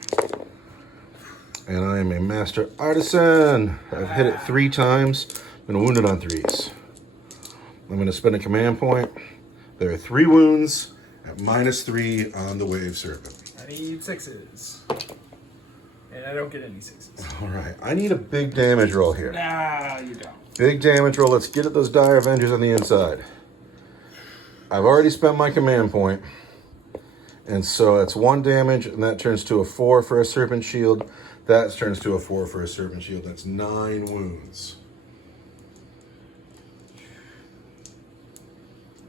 And I am a master artisan. I've hit it 3 times, been wounded on 3s. I'm going to spend a command point. There are 3 wounds at -3 on the Wave Serpent. I need 6s. And I don't get any 6s. All right, I need a big damage roll here. Nah, you don't. Big damage roll. Let's get at those Dire Avengers on the inside. I've already spent my command point. And so that's 1 damage, and that turns to a 4 for a Serpent Shield. That turns to a 4 for a Serpent Shield. That's 9 wounds.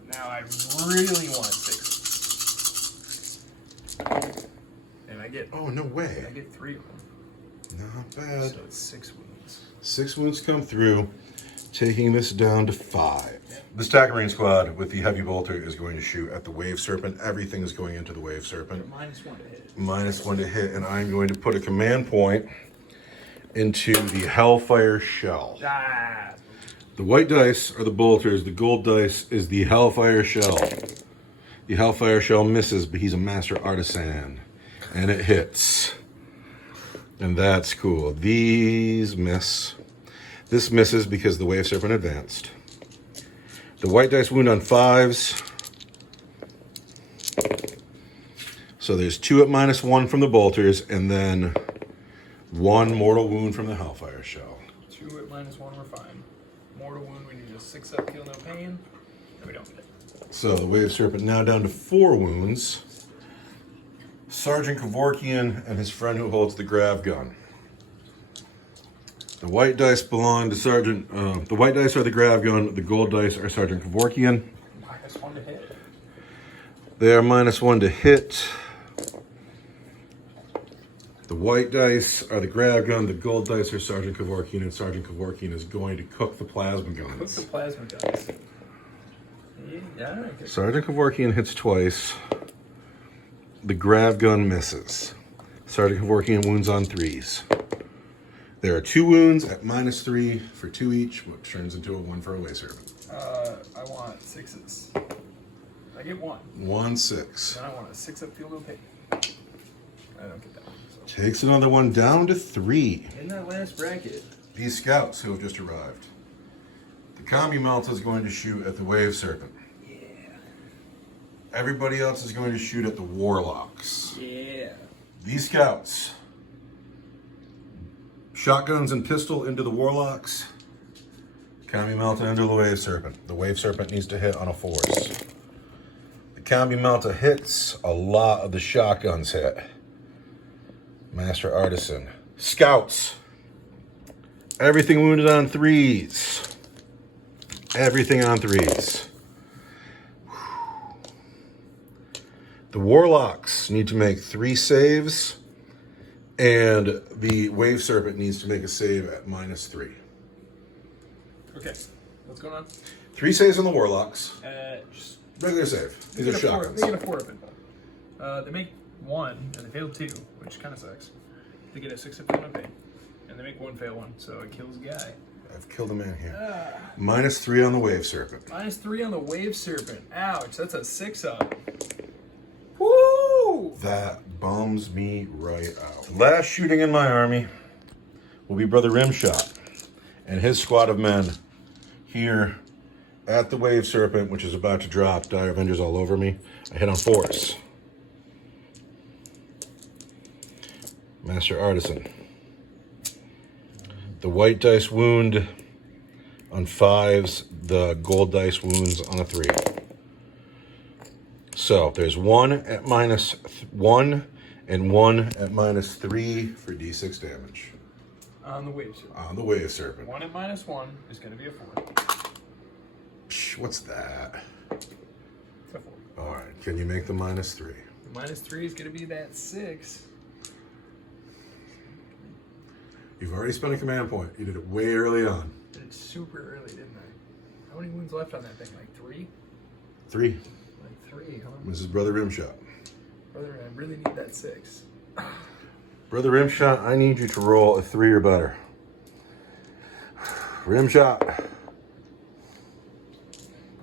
Now I really want 6s. And I get Oh, no way. I get 3 of them. Not bad. So it's 6 wounds. 6 wounds come through, taking this down to 5. The Stack Marine squad with the heavy bolter is going to shoot at the Wave Serpent. Everything is going into the Wave Serpent. -1 to hit. -1 to hit, and I'm going to put a command point into the Hellfire Shell. Ah. The white dice are the bolters. The gold dice is the Hellfire Shell. The Hellfire Shell misses, but he's a master artisan, and it hits. And that's cool. These miss. This misses because the Wave Serpent advanced. The white dice wound on 5s. So there's 2 at -1 from the bolters, and then 1 mortal wound from the Hellfire Shell. 2 at -1, we're fine. Mortal wound, we need a 6-up, feel no pain. And we don't get it. So the Wave Serpent now down to 4 wounds. Sergeant Kevorkian and his friend who holds the grav gun. The white dice belong to Sergeant. The white dice are the grav gun. The gold dice are Sergeant Kevorkian. -1 to hit. They are -1 to hit. The white dice are the grab gun, the gold dice are Sergeant Kevorkian, and Sergeant Kevorkian is going to cook the plasma Cook guns. the plasma guns. Yeah, all right, good. Sergeant Kevorkian hits twice. The grab gun misses. Sergeant Kevorkian wounds on 3s. There are 2 wounds at -3 for 2 each, which turns into a 1 for a way servant. I want 6s. I get 1. 1 6. Then I want a 6-up field no pay. I don't get that one. So. Takes another one down to 3. In that last bracket. These scouts who have just arrived. The Combi Malta is going to shoot at the Wave Serpent. Yeah. Everybody else is going to shoot at the Warlocks. Yeah. These scouts. Shotguns and pistol into the Warlocks. Combi Malta into the Wave Serpent. The Wave Serpent needs to hit on a force. The Combi Malta hits. A lot of the shotguns hit. Master Artisan. Scouts. Everything wounded on 3s. Everything on 3s. The Warlocks need to make 3 saves. And the Wave Serpent needs to make a save at -3. Okay. What's going on? 3 saves on the Warlocks. Just Regular save. These are shotguns. They get a 4 up in. They make 1 and they fail 2, which kind of sucks. They get a 6-up field no pay. And they make 1 fail 1, so it kills a guy. I've killed a man here. -3 on the Wave Serpent. -3 on the Wave Serpent. Ouch, that's a 6-up. Woo! That bums me right out. Last shooting in my army will be Brother Rimshot and his squad of men here at the Wave Serpent, which is about to drop. Dire Avengers all over me. I hit on 4s. Master Artisan. The white dice wound on 5s. The gold dice wounds on a 3. So there's 1 at -1 and 1 at -3 for D6 damage. On the Wave Serpent. On the Wave Serpent. 1 at -1 is going to be a 4. Psh, what's that? It's a 4. All right, can you make the -3? The -3 is going to be that 6. You've already spent a command point. You did it way early on. Did it super early, didn't I? How many wounds left on that thing? Like 3? 3. Like 3, huh? This is Brother Rimshot. Brother, I really need that 6. Brother Rimshot, I need you to roll a 3 or better. Rimshot.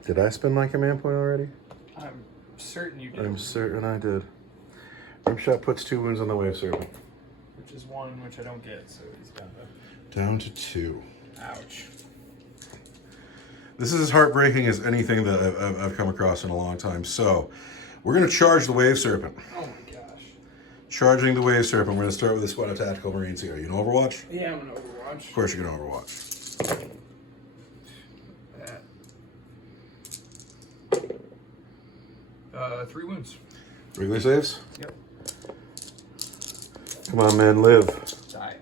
Did I spend my command point already? I'm certain you did. I'm certain I did. Rimshot puts 2 wounds on the Wave Serpent. Which is 1, which I don't get, so he's down to... Down to 2. Ouch. This is as heartbreaking as anything that I've come across in a long time. So, we're going to charge the Wave Serpent. Oh my gosh. Charging the Wave Serpent. We're going to start with a squad of Tactical Marines here. You know Overwatch? Yeah, I'm gonna Overwatch. Of course you're going to Overwatch. That. 3 wounds. Regular saves? Yep. Come on, man, live. Die.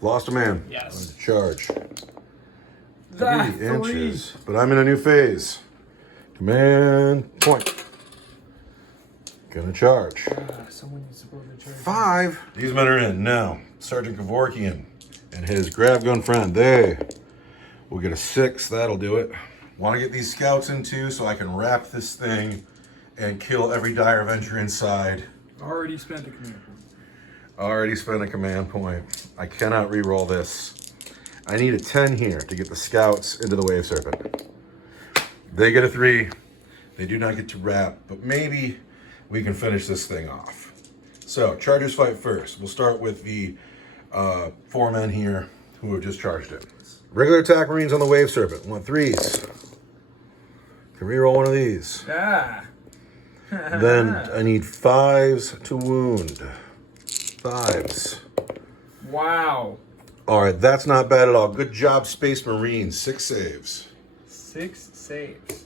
Lost a man. Yes. Charge. Ah, 3 inches. But I'm in a new phase. Command point. Gonna charge. Someone needs to blow the charge. 5. These men are in. Now, Sergeant Kevorkian and his grab gun friend, they will get a 6. That'll do it. Want to get these scouts in too so I can wrap this thing and kill every Dire Avenger inside. Already spent the command point. Already spent a command point. I cannot re-roll this. I need a 10 here to get the scouts into the Wave Serpent. They get a 3. They do not get to wrap, but maybe we can finish this thing off. So, Chargers fight first. We'll start with the 4 men here who have just charged it. Regular attack Marines on the Wave Serpent. Want 3s. Can re-roll one of these. Ah. Then I need 5s to wound. 5s. Wow. All right, that's not bad at all. Good job, Space Marines. 6 saves. 6 saves.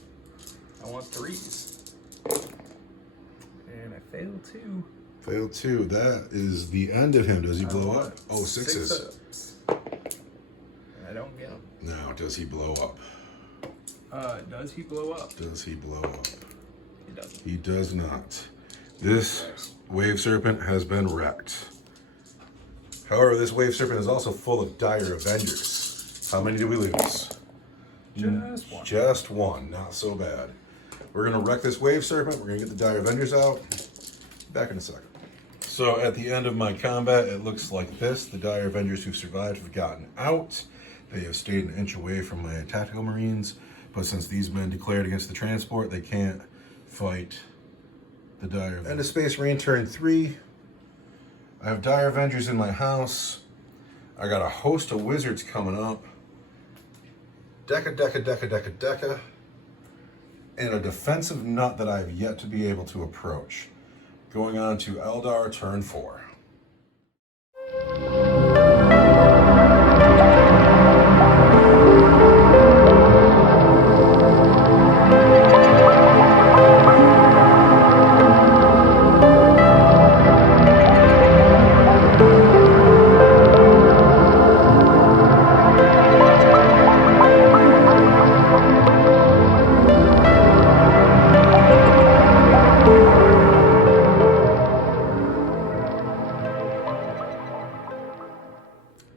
I want 3s. And I failed 2. Failed 2. That is the end of him. Does he blow up? Oh, 6s. 6 ups. And I don't get them. Now, does he blow up? Does he blow up? Does he blow up? He doesn't. He does not. This Wave Serpent has been wrecked. However, this wave serpent is also full of dire Avengers. How many do we lose? Just one. Just one. Not so bad. We're going to wreck this wave serpent. We're going to get the dire Avengers out. Back in a second. So at the end of my combat, it looks like this. The dire Avengers who've survived have gotten out. They have stayed an inch away from my tactical marines. But since these men declared against the transport, they can't fight the dire Avengers. End of Space Marine turn 3. I have dire Avengers in my house. I got a host of wizards coming up. Deca. And a defensive nut that I have yet to be able to approach. Going on to Eldar turn 4.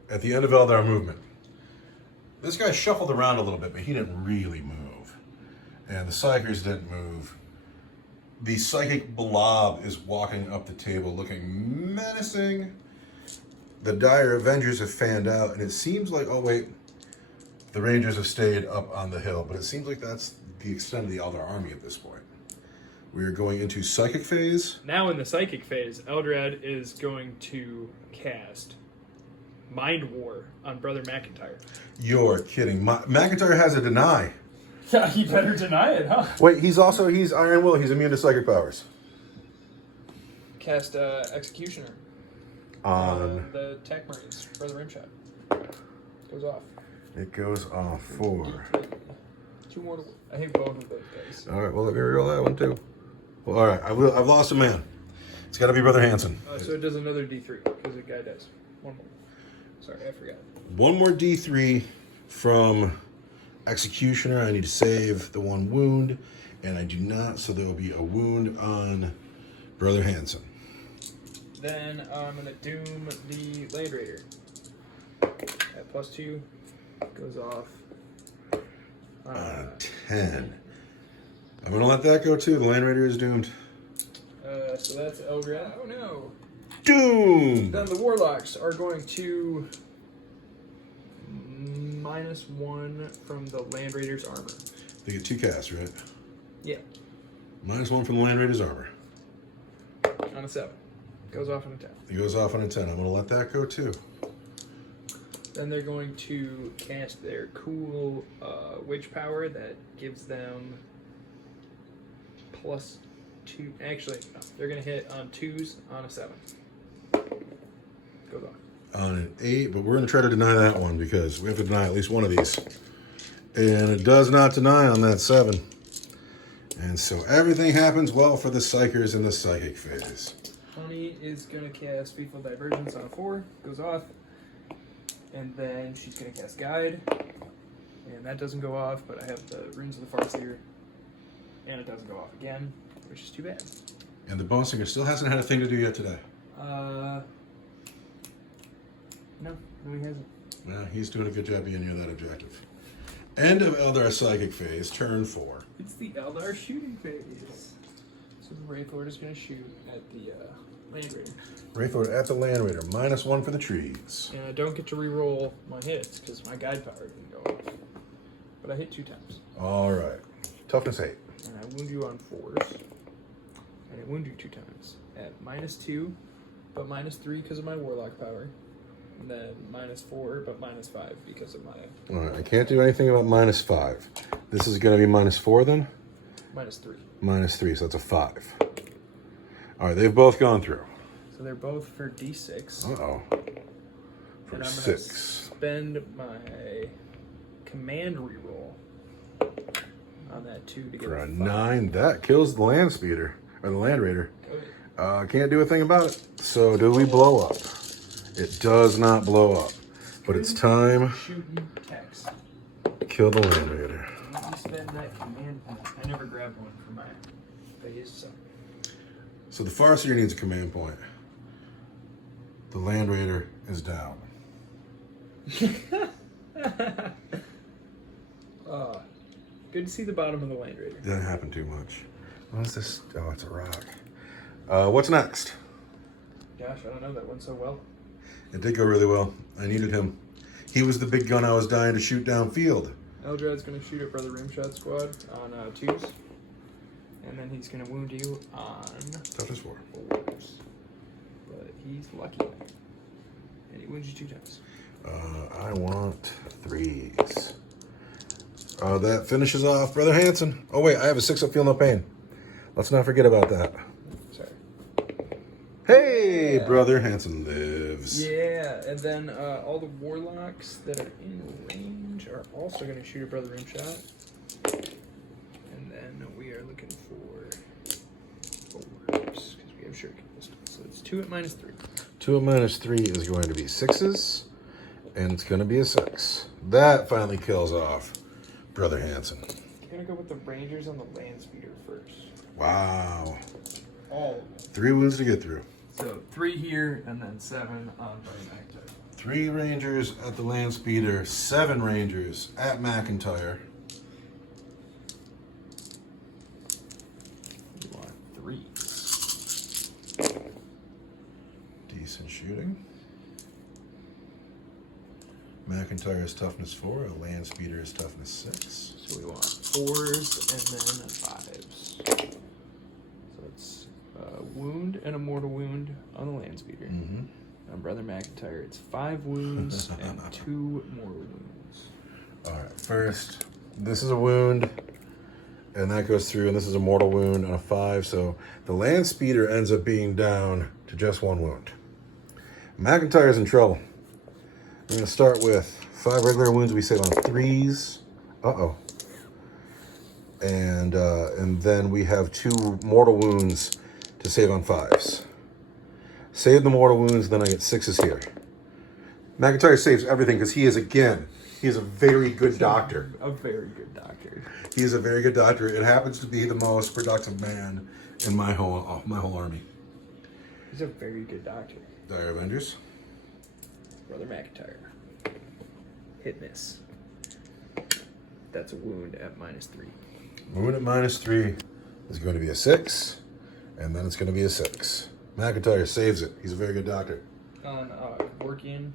At the end of Eldar movement, this guy shuffled around a little bit, but he didn't really move. And the Psychers didn't move. The psychic blob is walking up the table looking menacing. The dire Avengers have fanned out, and it seems like, oh wait, the Rangers have stayed up on the hill, but it seems like that's the extent of the Eldar army at this point. We are going into psychic phase. Now in the psychic phase, Eldred is going to cast Mind War on Brother McIntyre. You're kidding. McIntyre has a deny. Yeah, he better deny it, huh? Wait, he's Iron Will. He's immune to psychic powers. Cast Executioner On the Tech Marines, Brother Rimshot. Goes off. It goes off for 2 more to I hate both of those guys. All right, well, let me roll that one too. Well, all right, I've lost a man. It's got to be Brother Hansen. So it does another D3 because the guy does. One more. Sorry, I forgot. One more D3 from Executioner. I need to save the 1 wound, and I do not, so there will be a wound on Brother Hansen. Then I'm going to doom the Land Raider. At +2, goes off. 10. I'm going to let that go too. The Land Raider is doomed. So that's Eldred. Oh no. Doom! Then the Warlocks are going to -1 from the Land Raider's armor. They get 2 casts, right? Yeah. -1 from the Land Raider's armor. On a 7. Goes off on a 10. It goes off on a 10. I'm going to let that go too. Then they're going to cast their cool witch power that gives them +2. Actually, no. They're going to hit on 2s on a 7. Goes off. On an 8, but we're going to try to deny that one because we have to deny at least one of these. And it does not deny on that 7. And so everything happens well for the Psychers in the psychic phase. Honey is going to cast Faithful Divergence on a 4. Goes off. And then she's going to cast Guide. And that doesn't go off, but I have the Runes of the Farseer. And it doesn't go off again, which is too bad. And the Bone Singer still hasn't had a thing to do yet today. No, he hasn't. Well, he's doing a good job being near that objective. End of Eldar Psychic Phase, turn 4. It's the Eldar shooting phase. So the Wraith Lord is going to shoot at the Land Raider. Wraith Lord at the Land Raider, -1 for the trees. And I don't get to re-roll my hits because my guide power didn't go off. But I hit 2 times. All right. Toughness 8. And I wound you on 4s. And I wound you 2 times at -2, but -3 because of my Warlock power. And then -4, but -5 because of my... All right, I can't do anything about -5. This is going to be -4 then? -3. -3, so that's a 5. All right, they've both gone through. So they're both for D6. Uh-oh. For and I'm 6. going to spend my command reroll on that 2 to get For a 5. 9, that kills the Land Speeder, or the Land Raider. Okay. Can't do a thing about it. So do we blow up? It does not blow up. But it's time Shooting text. to kill the Land Raider. You spend that command point. I never grabbed one for my phase, so... So the Farseer needs a command point. The Land Raider is down. Good to see the bottom of the Land Raider. Didn't happen too much. What is this? Oh, it's a rock. What's next? Gosh, I don't know. That went so well. It did go really well. I needed him. He was the big gun I was dying to shoot downfield. Eldrad's going to shoot at Brother Rimshot Squad on 2s. And then he's going to wound you on Toughness 4. 4s. But he's lucky. And he wounds you 2 times. I want 3s. That finishes off Brother Hanson. Oh wait, I have a 6-up Feel No Pain. Let's not forget about that. Sorry. Hey, Brother Hanson lives. Yeah, and then all the warlocks that are in range are also going to shoot at Brother Rimshot. And then we are looking for 4s because we have shuriken pistols. So it's 2 at -3. 2 at -3 is going to be 6s, and it's going to be a 6. That finally kills off Brother Hanson. I'm going to go with the Rangers on the land speeder first. Wow. All 3 wounds to get through. So 3 here, and then 7 on Brother McIntyre. 3 Rangers at the land speeder, 7 Rangers at McIntyre. You want 3s. Decent shooting. McIntyre is toughness 4, a land speeder is toughness 6. So we want 4s and then 5s. So it's a wound and a mortal wound on the land speeder. Mm-hmm. On Brother McIntyre, it's 5 wounds and 2 mortal wounds. All right, first, this is a wound, and that goes through, and this is a mortal wound on a 5, so the land speeder ends up being down to just 1 wound. McIntyre's in trouble. We're going to start with 5 regular wounds we save on 3s. Uh-oh. And then we have 2 mortal wounds to save on 5s. Save the mortal wounds, then I get 6s here. McIntyre saves everything because he is a very good doctor. A very good doctor. He is a very good doctor. It happens to be the most productive man in my whole army. He's a very good doctor. Dire Avengers. Brother McIntyre. Hit miss. That's a wound at -3. Wound at -3 is going to be a 6, and then it's going to be a 6. McIntyre saves it. He's a very good doctor. On Kevorkian.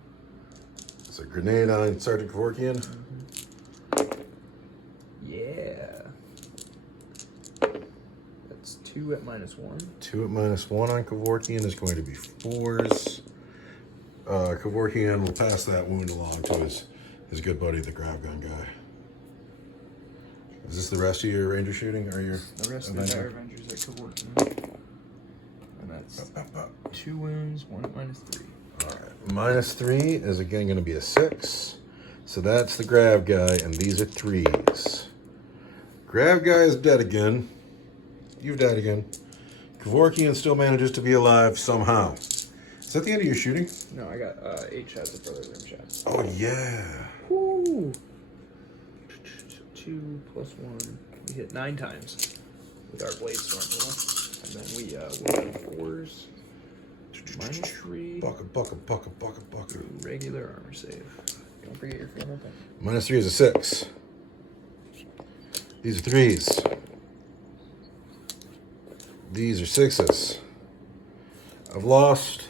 It's a grenade on Sergeant Kevorkian. Mm-hmm. Yeah. That's 2 at -1. 2 at -1 on Kevorkian is going to be 4s. Kevorkian will pass that wound along to his good buddy, the grab gun guy. Is this the rest of your ranger shooting? Or your The rest of the Dire Avengers at Kevorkian. And that's 2 wounds, 1 at -3. All right. -3 is again going to be a 6. So that's the grab guy, and these are 3s. Grab guy is dead again. You've died again. Kevorkian still manages to be alive somehow. Is that the end of your shooting? No, I got 8 shots at Brother Rimshot. Oh, yeah. Woo! 2 + 1. We hit 9 times with our blade storm roll. And then we have 4s. -3. Bucket. Regular armor save. Don't forget your Feel No Pain. -3 is a 6. These are 3s. These are 6s. I've lost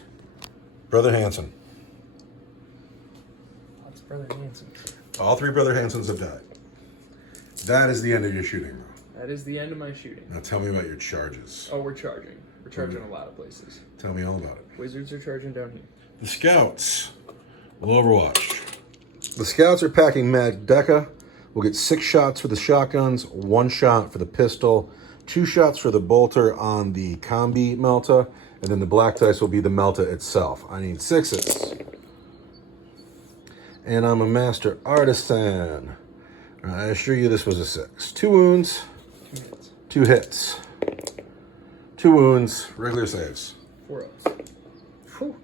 Brother Hanson. That's Brother Hanson. All 3 Brother Hansons have died. That is the end of your shooting, bro. That is the end of my shooting. Now tell me about your charges. Oh, we're charging. We're charging a lot of places. Tell me all about it. Wizards are charging down here. The Scouts will Overwatch. The Scouts are packing Mag Deca. We'll get 6 shots for the shotguns, 1 shot for the pistol, 2 shots for the bolter on the combi melta, and then the black dice will be the melta itself. I need 6s. And I'm a master artisan. I assure you this was a 6. 2 wounds, 2 hits. 2 wounds, regular saves. 4 ups. Whew.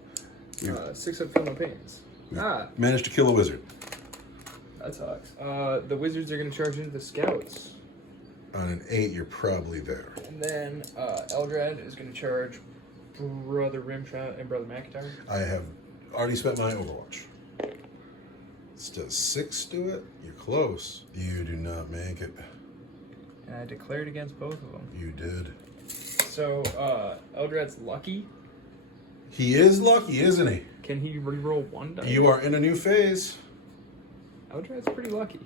6 up Feel No Pains. Managed to kill a wizard. That sucks. The Wizards are going to charge into the Scouts. On an 8, you're probably there. And then Eldrad is going to charge Brother Rimshot and Brother McIntyre. I have already spent my Overwatch. Does 6 do it? You're close. You do not make it. And I declared against both of them. You did. So, Eldrad's lucky. He is lucky, isn't he? Can he reroll one die? You are in a new phase. Eldrad's pretty lucky.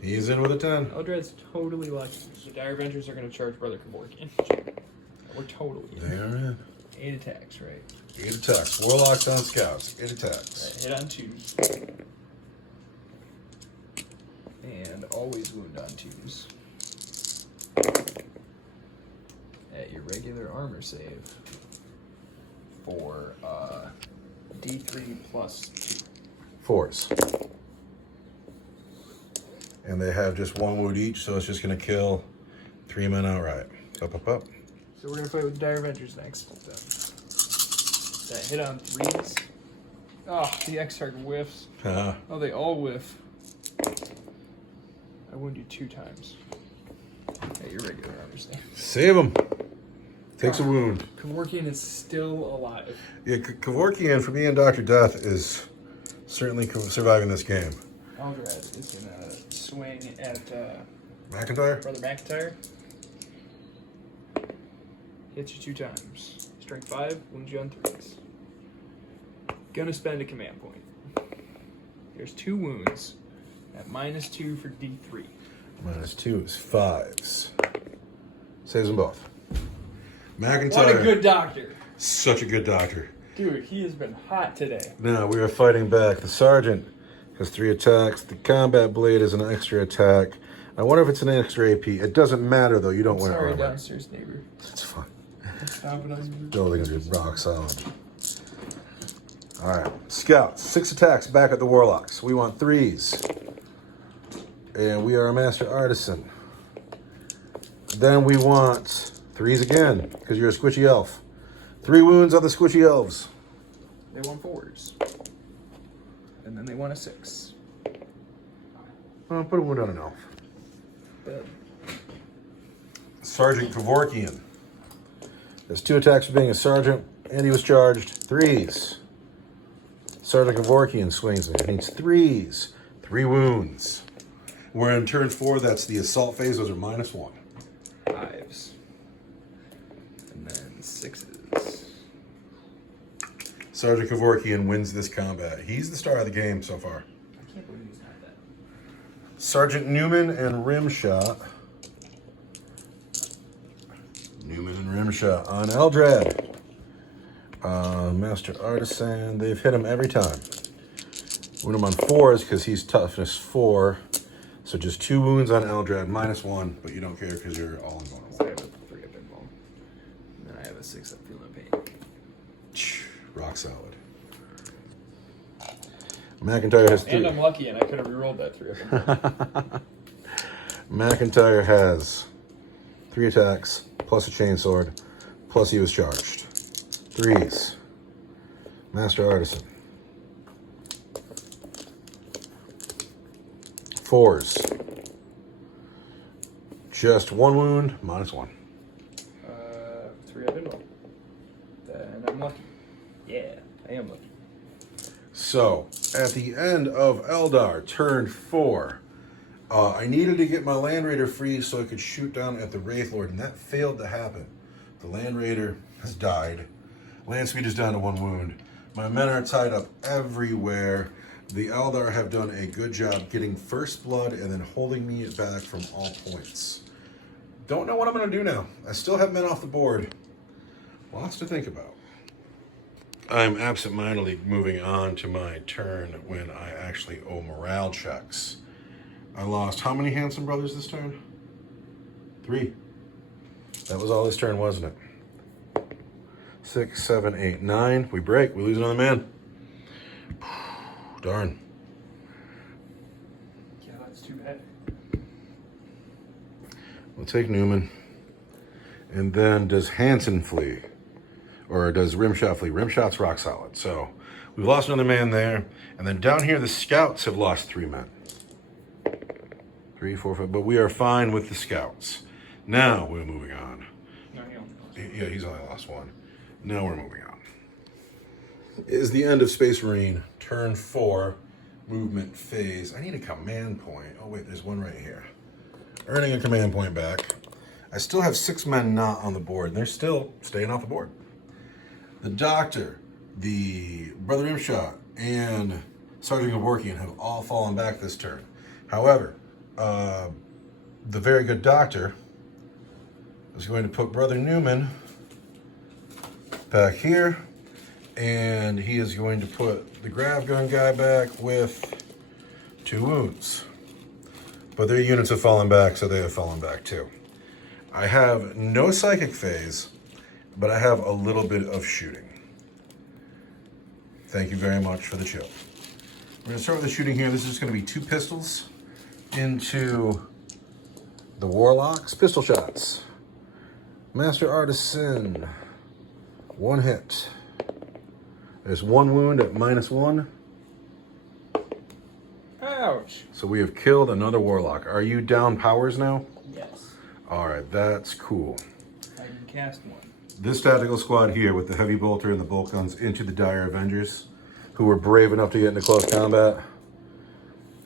He's in with a 10. Eldrad's totally lucky. The Dire Avengers are going to charge Brother Kevorkian. We're totally in. They're in. 8 attacks, right? 8 attacks. Warlocks on scouts. 8 attacks. Right, hit on 2s. And always wound on 2s. At your regular armor save. For D3 plus 2. 4s. And they have just 1 wound each, so it's just going to kill 3 men outright. Up, up, up. So we're going to fight with the Dire Avengers next. That hit on 3s. Oh, the X-Target whiffs. Oh, they all whiff. I wound you 2 times. At your regular armor save. Save him. Takes a wound. Kevorkian is still alive. Yeah, Kevorkian, for me and Dr. Death, is certainly surviving this game. Eldrad is going to swing at McIntyre? Brother McIntyre. Hits you 2 times. Strength 5, wounds you on 3s. Gonna spend a command point. There's 2 wounds at -2 for D3. -2 is 5s. Saves them both. McIntyre. What a good doctor. Such a good doctor. Dude, he has been hot today. Now we are fighting back. The Sergeant has 3 attacks. The Combat Blade is an extra attack. I wonder if it's an extra AP. It doesn't matter, though. You don't win Sorry, armor. downstairs neighbor. It's fine. Stop it on you. Building is just rock solid. All right. Scouts. 6 attacks back at the Warlocks. We want 3s. And we are a Master Artisan. Then we want 3s again, because you're a squishy elf. 3 wounds on the squishy elves. They want 4s. And then they want a 6. Put a wound on an elf. Bad. Sergeant Kevorkian. There's 2 attacks for being a sergeant, and he was charged. 3s. Sergeant Kevorkian swings me. He needs 3s. 3 wounds. We're in turn 4. That's the assault phase. Those are -1. 5s. And then 6s. Sergeant Kevorkian wins this combat. He's the star of the game so far. I can't believe he's not that. Sergeant Newman and Rimshot. Newman and Rimshot on Eldrad. Master Artisan. They've hit him every time. Wound him on 4s because he's toughness 4. So just 2 wounds on Eldrad, -1, but you don't care because you're all invulnerable. So I have a 3 up in ball. And then I have a 6 up feeling pain. Rock solid. McIntyre has 3. And I'm lucky, and I could have rerolled that 3 up in ball. McIntyre has 3 attacks, plus a chainsword, plus he was charged. 3s. Master Artisan. 4s. Just 1 wound, -1. 3 up in ball. And I'm lucky. Yeah, I am lucky. So, at the end of Eldar, turn 4, I needed to get my Land Raider free so I could shoot down at the Wraith Lord, and that failed to happen. The Land Raider has died. Land speed is down to 1 wound. My men are tied up everywhere. The Eldar have done a good job getting first blood and then holding me back from all points. Don't know what I'm going to do now. I still have men off the board. Lots to think about. I'm absentmindedly moving on to my turn when I actually owe morale checks. I lost how many Handsome Brothers this turn? 3. That was all this turn, wasn't it? 6, 7, 8, 9. We break. We lose another man. Darn. Yeah, that's too bad. We'll take Newman. And then does Hanson flee? Or does Rimshot flee? Rimshot's rock solid. So we've lost another man there. And then down here, the scouts have lost 3 men. 3, 4, 5. But we are fine with the scouts. Now we're moving on. No, he only lost. Yeah, he's only lost 1. Now we're moving on. Is the end of Space Marine turn 4 movement phase. I need a command point. Oh wait, there's one right here. Earning a command point back. I still have 6 men not on the board, and they're still staying off the board. The Doctor, the Brother Rimshot, and Sergeant Gavorkian have all fallen back this turn. However, the very good Doctor is going to put Brother Newman back here, and he is going to put the grav gun guy back with 2 wounds. But their units have fallen back, so they have fallen back too. I have no psychic phase, but I have a little bit of shooting. Thank you very much for the chill. We're going to start with the shooting here. This is just going to be 2 pistols into the Warlocks. Pistol shots. Master Artisan. 1 hit. There's 1 wound at -1. Ouch. So we have killed another Warlock. Are you down powers now? Yes. Alright, that's cool. I can cast 1. This tactical squad here with the heavy bolter and the bolt guns into the Dire Avengers, who were brave enough to get into close combat.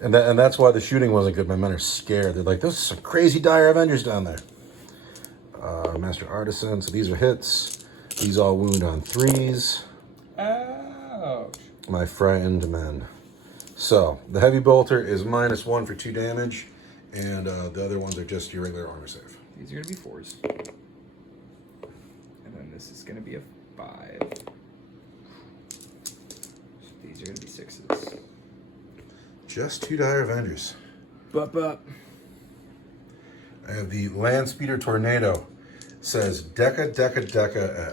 And that's why the shooting wasn't good. My men are scared. They're like, those are some crazy Dire Avengers down there. Master Artisan, so these are hits. These all wound on 3s. Ouch. My frightened men. So, the heavy bolter is -1 for 2 damage, and the other ones are just your regular armor save. These are going to be 4s. And then this is going to be a 5. These are going to be 6s. Just 2 Dire Avengers. But. I have the Land Speeder Tornado. Says Deca at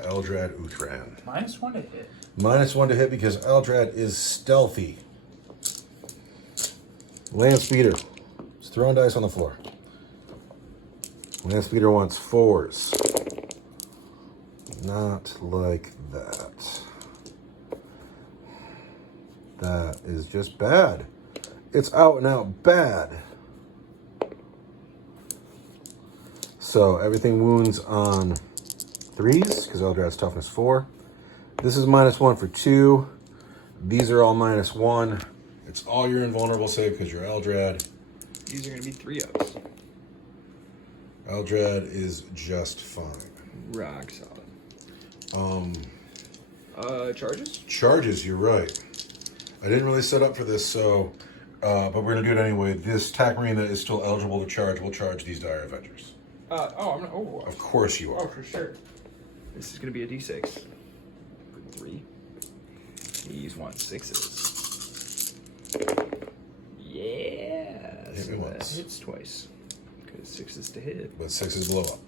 Eldrad Uthran. -1 to hit. -1 to hit because Eldrad is stealthy. Land Speeder. Just throwing dice on the floor. Land Speeder wants 4s. Not like that. That is just bad. It's out and out bad. So everything wounds on 3s because Eldrad's toughness 4. This is -1 for 2. These are all -1. It's all your invulnerable save because you're Eldrad. These are going to be 3-ups. Eldrad is just fine. Rock solid. Charges? Charges, you're right. I didn't really set up for this, so but we're gonna do it anyway. This TAC Marine that is still eligible to charge will charge these Dire Avengers. Of course you are. Oh, for sure. This is going to be a D6. 3. These want 6s. Yeah. Hit me once. That hits twice. Because 6s to hit. But 6s blow up.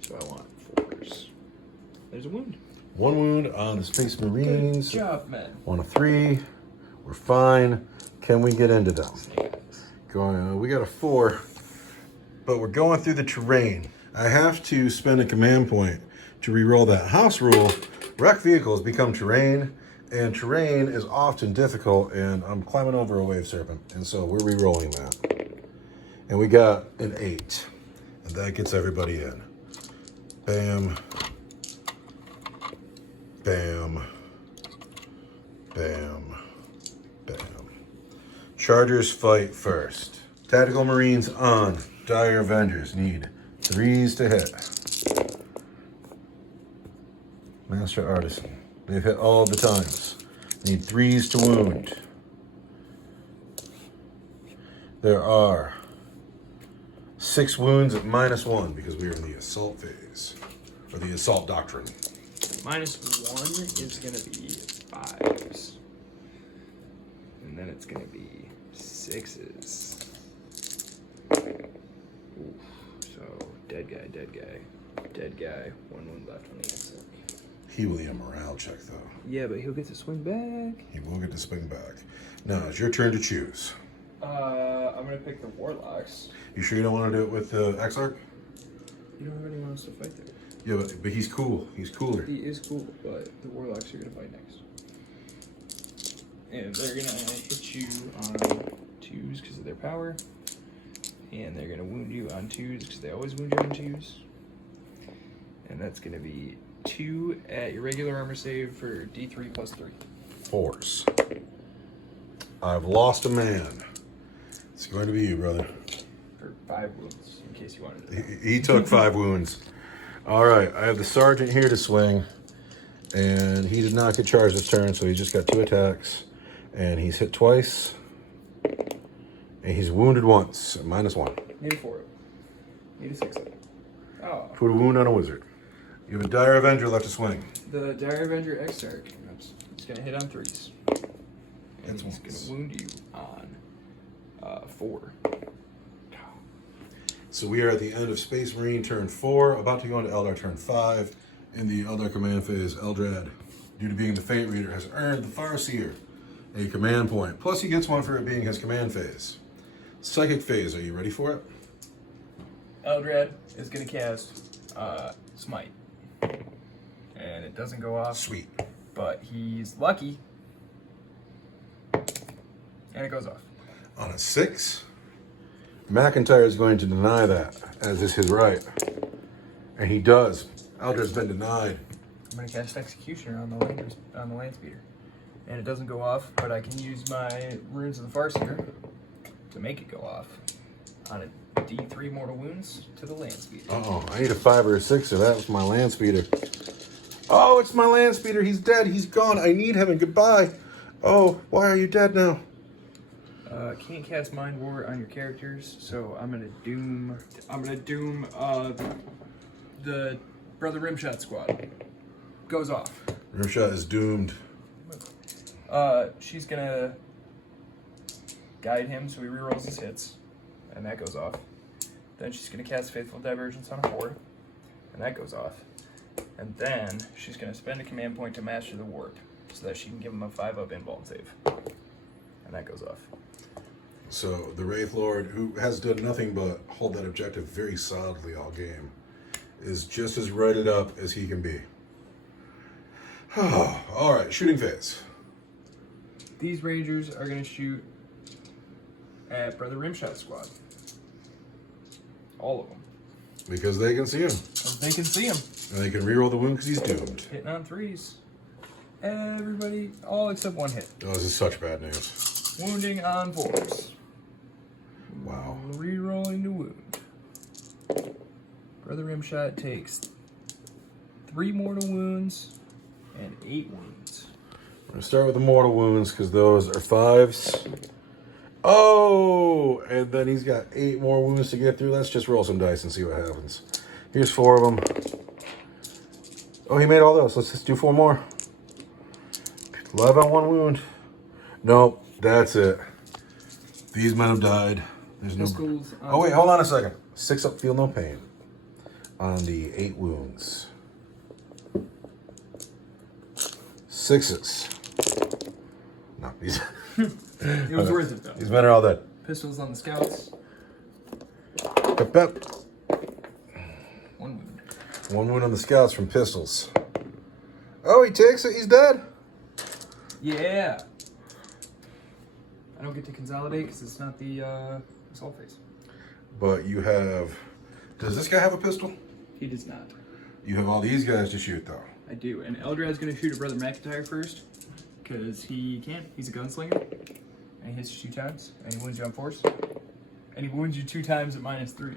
So I want 4s. There's a wound. 1 wound on the Space Marines. Good job, man. 1 of 3. We're fine. Can we get into them? We got a 4. But we're going through the terrain. I have to spend a command point to re-roll that house rule. Wrecked vehicles become terrain, and terrain is often difficult, and I'm climbing over a wave serpent, and so we're re-rolling that. And we got an 8, and that gets everybody in. Bam. Bam. Bam. Bam. Chargers fight first. Tactical Marines on. Dire Avengers need 3s to hit. Master Artisan. They've hit all the times. Need 3s to wound. There are 6 wounds at -1 because we are in the assault phase. Or the assault doctrine. -1 is going to be 5s. And then it's going to be 6s. Oof. So, dead guy. 1 wound left on the exit. He will need a morale check, though. Yeah, but he'll get to swing back. He will get to swing back. Now, it's your turn to choose. I'm going to pick the Warlocks. You sure you don't want to do it with the Exarch? You don't have anyone else to fight there. Yeah, but he's cool. He's cooler. He is cool, but the Warlocks are going to fight next. And they're going to hit you on 2s because of their power. And they're going to wound you on 2s because they always wound you on 2s. And that's going to be 2 at your regular armor save for D3 plus 3. Force. I've lost a man. It's going to be you, brother. For 5 wounds, in case you wanted to know. He took 5 wounds. All right, I have the sergeant here to swing, and he did not get charged this turn, so he just got 2 attacks, and he's hit twice, and he's wounded once, -1. Need a 4. Need a 6. Oh. Put a wound on a wizard. You have a Dire Avenger left to swing. The Dire Avenger Exarch. It's going to hit on 3s. And he's going to wound you on 4. So we are at the end of Space Marine turn 4, about to go into Eldar turn 5. In the Eldar command phase, Eldrad, due to being the Fate Reader, has earned the Farseer a command point. Plus he gets one for it being his command phase. Psychic phase, are you ready for it? Eldrad is going to cast Smite. And it doesn't go off. Sweet. But he's lucky. And it goes off. On a 6, McIntyre is going to deny that, as is his right. And he does. Eldrad's been denied. I'm going to cast Executioner on the land speeder. And it doesn't go off, but I can use my Runes of the Farseer to make it go off on a D3 mortal wounds to the land speeder. Uh-oh, I need a 5 or a 6, so that was my land speeder. Oh, it's my land speeder. He's dead. He's gone. I need him, and goodbye. Oh, why are you dead now? Can't cast Mind War on your characters, so I'm gonna doom the Brother Rimshot squad. Goes off. Rimshot is doomed. She's gonna guide him so he rerolls his hits, and that goes off. Then she's gonna cast Faithful Divergence on a 4, and that goes off. And then she's gonna spend a command point to master the warp, so that she can give him a 5-up invuln save, and that goes off. So the Wraith Lord, who has done nothing but hold that objective very solidly all game, is just as righted up as he can be. All right, shooting phase. These Rangers are going to shoot at Brother Rimshot squad. All of them. Because they can see him. Because they can see him. And they can reroll the wound because he's doomed. Hitting on 3s. Everybody, all except 1 hit. Oh, this is such bad news. Wounding on 4s. Wow. Rerolling the wound. Brother Rimshot takes 3 mortal wounds and 8 wounds. We're going to start with the mortal wounds because those are 5s. Oh! And then he's got 8 more wounds to get through. Let's just roll some dice and see what happens. Here's 4 of them. Oh, he made all those. Let's just do 4 more. 11 on 1 wound. Nope, that's it. These men have died. There's no. Pistols. Oh wait, hold on a second. 6 up, feel no pain. On the 8 wounds. 6s. No, these. It was worth it though. These men are all dead. Pistols on the scouts. Pep, pep. 1 wound. 1 wound on the scouts from pistols. Oh, he takes it. He's dead. Yeah. I don't get to consolidate because it's not the assault phase. But you have. Does this guy have a pistol? He does not. You have all these guys to shoot, though. I do. And Eldrad's going to shoot at Brother McIntyre first because he can. He's a gunslinger. And he hits you 2 times. And he wounds you on 4s. And he wounds you 2 times at -3.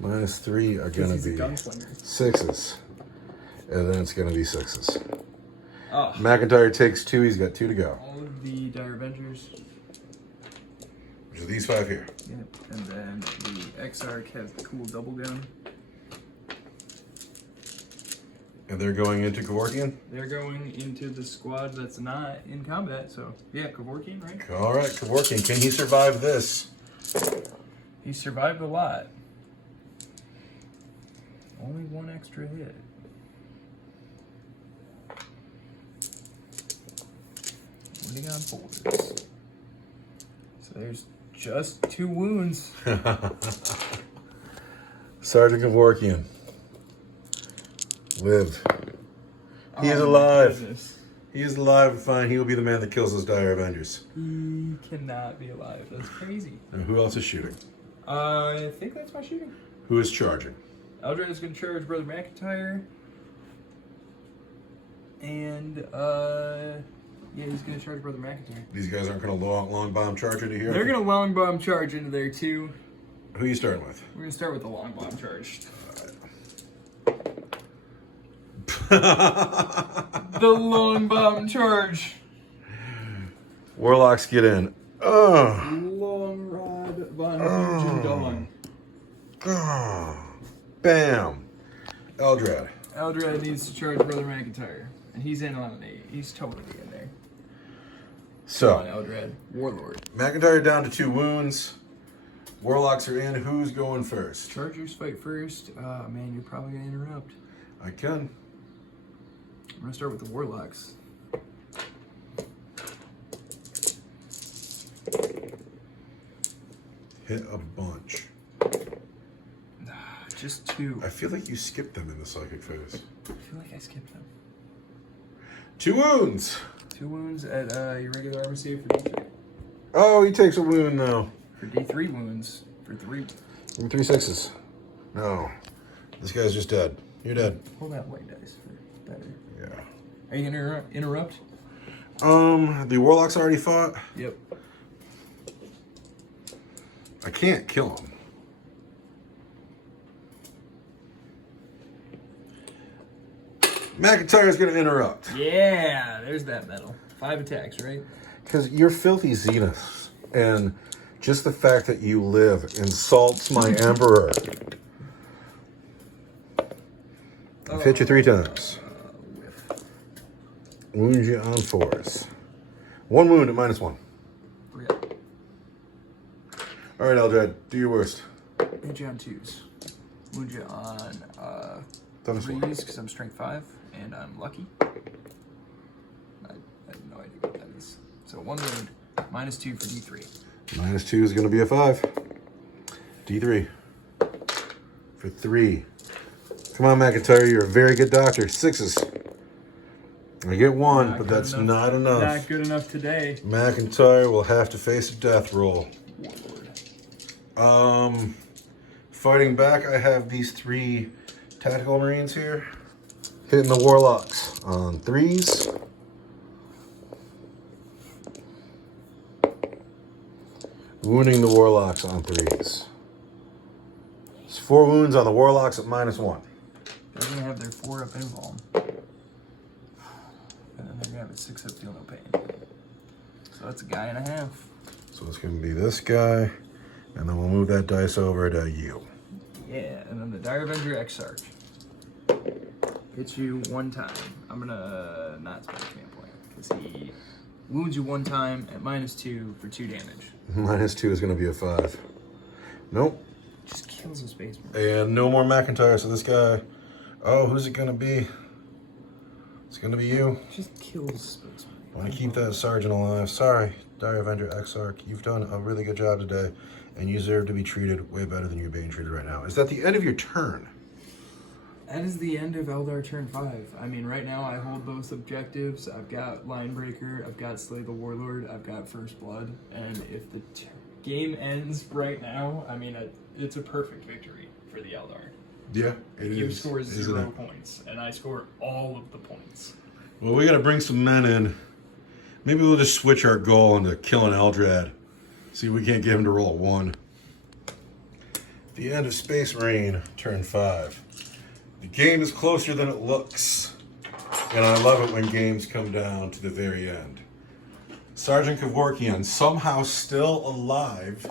-3 are going to be He's a gunslinger. 6s. And then it's going to be 6s. Oh. McIntyre takes 2. He's got 2 to go. All of the Dire Avengers. Which are these 5 here. Yep. And then the Exarch has the cool double gun. And they're going into Kevorkian? They're going into the squad that's not in combat, so yeah, Kevorkian, right? All right, Kevorkian. Can he survive this? He survived a lot. Only 1 extra hit. Wounding on 4s. So there's just 2 wounds. Sergeant Kevorkian. Live. He is Oh, alive. goodness. He is alive and fine. He will be the man that kills those Dire Avengers. He cannot be alive. That's crazy. And who else is shooting? I think that's my shooting. Who is charging? Eldar is going to charge Brother McIntyre. And yeah, he's gonna charge Brother McIntyre. These guys aren't going to long bomb charge into here? They're gonna long bomb charge into there too. Who are you starting with? We're gonna start with the long bomb charge. The long bomb charge. Warlocks get in. Long rod von Hugendawn. Bam. Eldrad. Eldrad needs to charge Brother McIntyre. And he's in on an 8. He's totally in there. So, Come on, Eldrad. Warlord. McIntyre down to 2 wounds. Warlocks are in. Who's going first? Chargers fight first. Man, you're probably gonna interrupt. I can. I'm gonna start with the Warlocks. Hit a bunch. Just 2. I feel like you skipped them in the psychic phase. I feel like I skipped them. 2 wounds. 2 wounds at your regular armor save for D3. Oh, he takes a wound now. For D3 wounds. For 3. Give me 3 6s. No. This guy's just dead. You're dead. Pull that white dice for better. Yeah. Are you gonna interrupt? The Warlocks already fought. Yep. I can't kill him. McIntyre's gonna interrupt. Yeah, there's that metal. 5 attacks, right? Because you're filthy Zenith. And just the fact that you live insults my Emperor. I've hit you 3 times. Wound you on 4s. 1 wound at -1. Yeah. All right, Eldrad, do your worst. Hit you on 2s. Wound you on Done this one. 3s because I'm strength 5 and I'm lucky. I have no idea what that is. So 1 wound, -2 for D3. -2 is going to be a 5. D3. For 3. Come on, McIntyre, you're a very good doctor. 6s. I get 1, Not but good that's enough. not enough. Not good enough today. McIntyre will have to face a death roll. Fighting back, I have these 3 tactical marines here. Hitting the Warlocks on 3s. Wounding the Warlocks on 3s. It's 4 wounds on the Warlocks at -1. They're gonna have their 4 up invuln. And then they're gonna have a 6 up feel no pain. So that's a guy and a half. So it's going to be this guy, and then we'll move that dice over to you. Yeah, and then the Dire Avenger Exarch. Hits you 1 time. I'm gonna not spend a command point because he wounds you 1 time at -2 for 2 damage. -2 is going to be a 5. Nope. Just kills a space marine. And no more McIntyre, so this guy... Oh, who's it going to be? It's going to be you. Just kills space marine. I want to keep that sergeant alive. Sorry, Dire Avenger Exarch. You've done a really good job today, and you deserve to be treated way better than you're being treated right now. Is that the end of your turn? That is the end of Eldar turn 5. I mean, right now I hold both objectives. I've got Linebreaker, I've got Slay the Warlord, I've got First Blood, and if the game ends right now, I mean, it's a perfect victory for the Eldar. Yeah, it You is. score Isn't 0 it? points, and I score all of the points. Well, we got to bring some men in. Maybe we'll just switch our goal into killing Eldrad. See if we can't get him to roll a 1. The end of Space Marine, turn 5. The game is closer than it looks. And I love it when games come down to the very end. Sergeant Kevorkian, somehow still alive,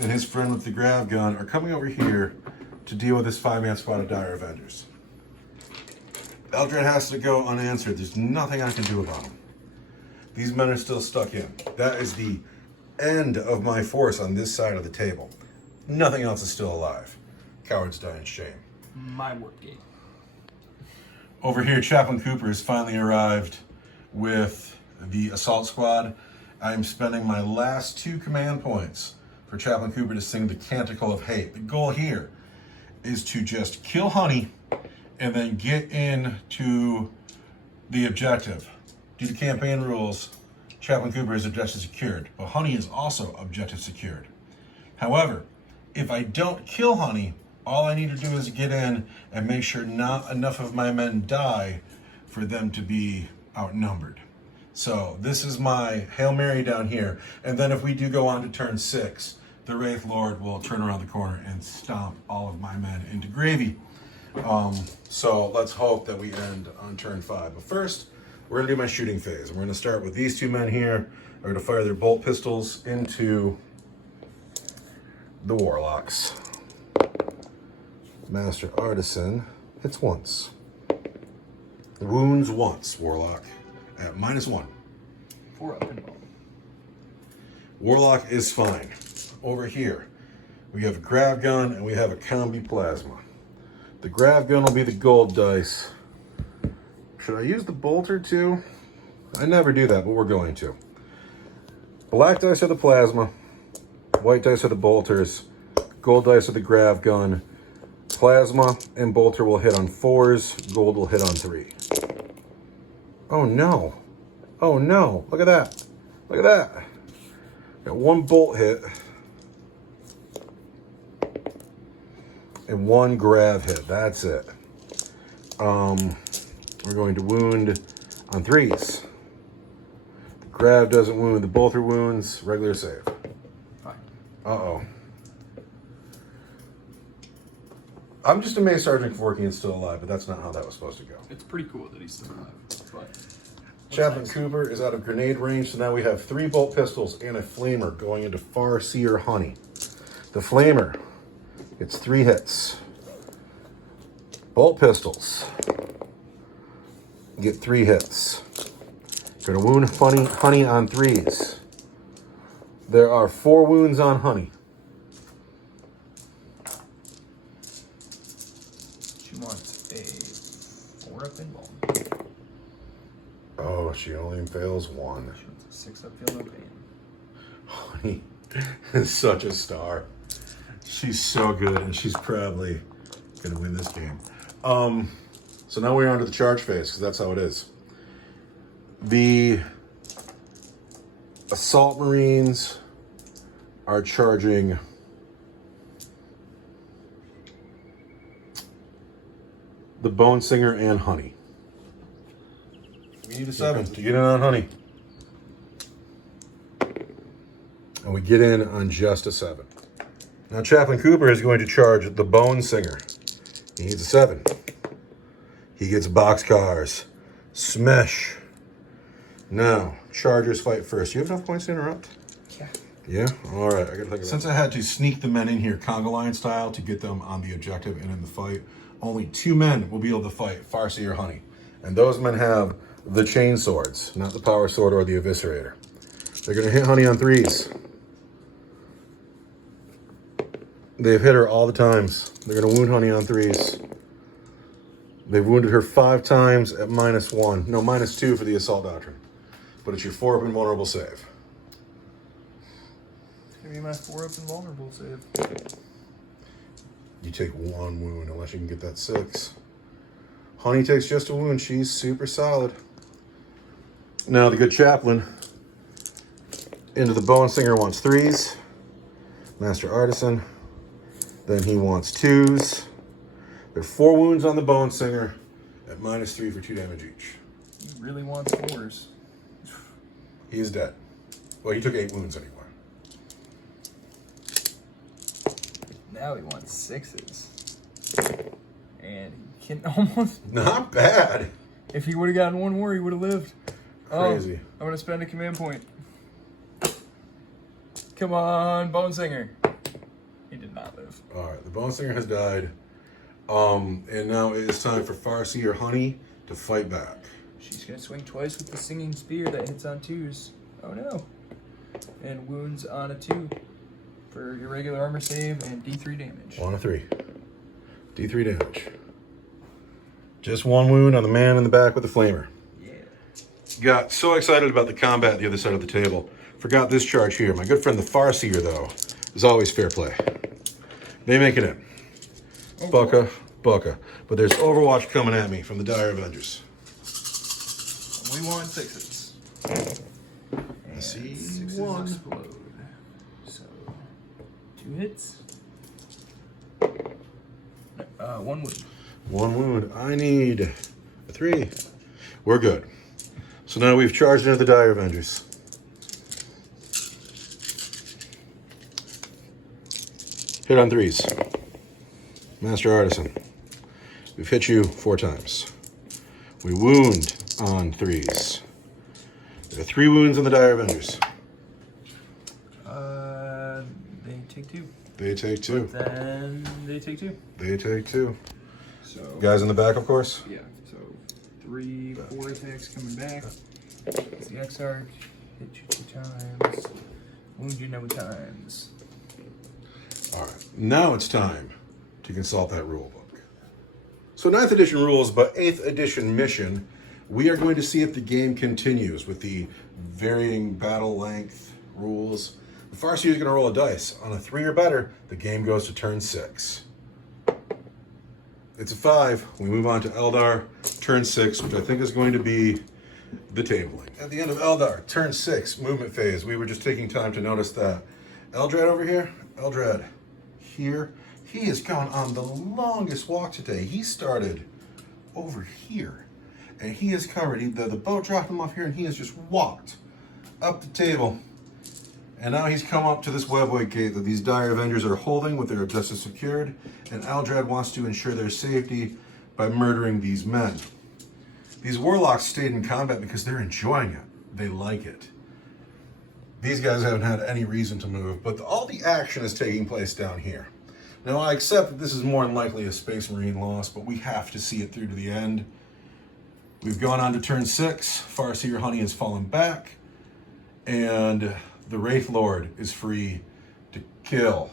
and his friend with the grav gun are coming over here to deal with this 5-man squad of Dire Avengers. Eldrad has to go unanswered. There's nothing I can do about him. These men are still stuck in. That is the end of my force on this side of the table. Nothing else is still alive. Cowards die in shame. My warp gate. Over here, Chaplain Cooper has finally arrived with the assault squad. I'm spending my last 2 command points for Chaplain Cooper to sing the Canticle of Hate. The goal here is to just kill Honey and then get into the objective. Due to campaign rules, Chaplain Cooper is objective secured, but Honey is also objective secured. However, if I don't kill Honey, all I need to do is get in and make sure not enough of my men die for them to be outnumbered. So this is my Hail Mary down here. And then if we do go on to turn 6, the Wraith Lord will turn around the corner and stomp all of my men into gravy. So let's hope that we end on turn 5. But first, we're gonna do my shooting phase. We're gonna start with these two men here. Are gonna fire their bolt pistols into the Warlocks. Master Artisan hits once. Wounds once, Warlock, at -1. 4 up and ball. Warlock is fine. Over here, we have a grav gun and we have a combi plasma. The grav gun will be the gold dice. Should I use the bolter too? I never do that, but we're going to. Black dice are the plasma. White dice are the bolters. Gold dice are the grav gun. Plasma and bolter will hit on 4s. Gold will hit on 3. Oh no. Oh no. Look at that. Look at that. Got 1 bolt hit. And 1 grav hit. That's it. We're going to wound on 3s. The grav doesn't wound. The bolter wounds. Regular save. Fine. Uh-oh. I'm just amazed Sergeant Kevorkian is still alive, but that's not how that was supposed to go. It's pretty cool that he's still alive. But Chaplain Cooper is out of grenade range, so now we have 3 bolt pistols and a flamer going into Farseer Honey. The flamer gets 3 hits. Bolt pistols get 3 hits. Gonna wound Honey on 3s. There are 4 wounds on Honey. she wants a 4 up and ball. Oh, she only fails 1. She wants a 6 up field up and. Honey is such a star. She's so good, and she's probably gonna win this game. So now we're on to the charge phase, because that's how it is. The Assault Marines are charging the Bone Singer and Honey. We need a 7 to get in on Honey. And we get in on just a 7. Now Chaplain Cooper is going to charge the Bone Singer. He needs a 7. He gets boxcars. Smash. Now, Chargers fight first. You have enough points to interrupt? Yeah. Yeah? All right. I gotta think of Since I had to sneak the men in here conga line style to get them on the objective and in the fight, only 2 men will be able to fight Farseer Honey. And those men have the chain swords, not the power sword or the eviscerator. They're going to hit Honey on 3s. They've hit her all the times. They're going to wound Honey on 3s. They've wounded her 5 times at -1. No, -2 for the Assault Doctrine. But it's your 4 up and vulnerable save. Give me my 4 up and vulnerable save. You take 1 wound unless you can get that 6. Honey takes just a wound. She's super solid. Now the good chaplain into the Bone Singer wants 3s. Master Artisan. Then he wants 2s. There are 4 wounds on the Bone Singer at -3 for 2 damage each. He really wants 4s. He is dead. Well, he took 8 wounds anyway. Now he wants 6s. And he can almost... Not bad. If he would have gotten 1 more, he would have lived. Crazy. Oh, I'm going to spend a command point. Come on, Bone Singer. He did not live. All right, the Bone Singer has died. And now it is time for Farseer Honey to fight back. She's going to swing twice with the Singing Spear that hits on 2s. Oh no. And wounds on a 2 for your regular armor save and D3 damage. 1 of 3. D3 damage. Just 1 wound on the man in the back with the flamer. Yeah. Got so excited about the combat the other side of the table. Forgot this charge here. My good friend the Farseer, though, is always fair play. They make it in. Oh, Bucka, Bucka. But there's Overwatch coming at me from the Dire Avengers. We want 6s. I see 6s 1. explode. So, 2 hits. 1 wound. 1 wound. I need a 3. We're good. So now we've charged into the Dire Avengers. Hit on 3s. Master Artisan. We've hit you 4 times. We wound on 3s. There are 3 wounds on the Dire Avengers. They take 2. They take 2. But then they take 2. They take 2. So Guys in the back, of course. yeah. So 3, 4 attacks coming back. It's the X-Arc. Hit you 2 times. Wound you no times. All right. Now it's time to consult that rule book. So 9th edition rules, but 8th edition mission. We are going to see if the game continues with the varying battle length rules. The Farseer is going to roll a dice. On a 3 or better, the game goes to turn 6. It's a 5. We move on to Eldar, turn 6, which I think is going to be the tabling. At the end of Eldar, turn 6, movement phase. We were just taking time to notice that Eldrad over here, Eldrad here, he has gone on the longest walk today. He started over here, and he has covered, the boat dropped him off here, and he has just walked up the table. And now he's come up to this webway gate that these Dire Avengers are holding with their objectives secured, and Eldrad wants to ensure their safety by murdering these men. These warlocks stayed in combat because they're enjoying it. They like it. These guys haven't had any reason to move, but all the action is taking place down here. Now, I accept that this is more than likely a Space Marine loss, but we have to see it through to the end. We've gone on to turn 6. Farseer Honey has fallen back, and the Wraith Lord is free to kill.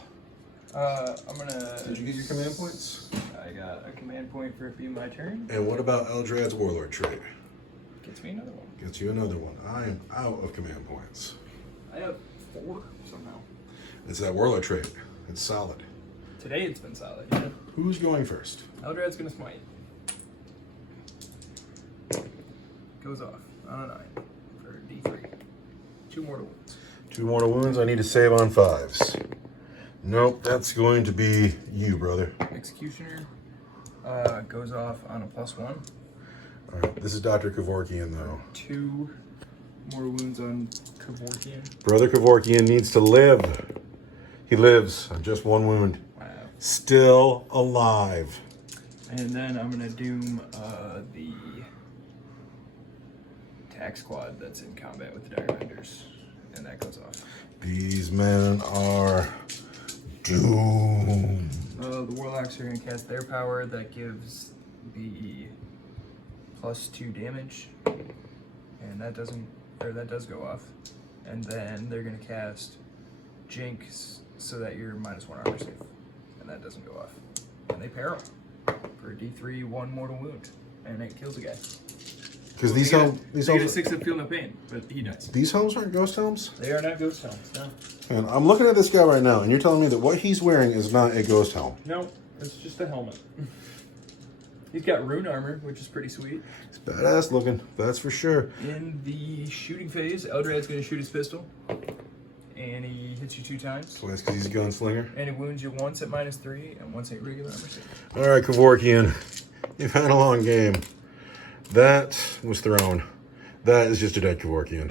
I'm gonna... Did you get your command points? I got a command point for it being my turn. And what about Eldrad's Warlord trait? Gets me another one. Gets you another one. I am out of command points. I have 4 somehow. It's that Warlord trait. It's solid. Today it's been solid, yeah. Who's going first? Eldrad's gonna smite. Goes off on a 9 for D3. 2 mortal wounds. 2 mortal wounds. I need to save on 5s. Nope, that's going to be you, brother. Executioner goes off on a +1. All right, this is Dr. Kevorkian, though. 2 more wounds on Kevorkian. Brother Kevorkian needs to live. He lives on just 1 wound. Wow. Still alive. And then I'm gonna doom the attack squad that's in combat with the Dire Avengers, and that goes off. These men are doomed. The Warlocks are gonna cast their power that gives the +2 damage, and that does go off. And then they're gonna cast Jinx so that you're -1 armor safe, and that doesn't go off. And they peril for a D3 1 mortal wound, and it kills a guy. Because They these get a homes, 6 of feel no pain, but he dies. these homes aren't ghost homes. They are not ghost helms, no. And I'm looking at this guy right now, and you're telling me that what he's wearing is not a ghost helm. No, it's just a helmet. He's got rune armor, which is pretty sweet. It's badass looking, that's for sure. In the shooting phase, Eldrad's going to shoot his pistol, and he hits you 2 times. Twice because he's a gunslinger. And he wounds you once at -3 and once at regular armor save. All right, Kevorkian, you've had a long game. That was thrown. That is just a dead Kevorkian.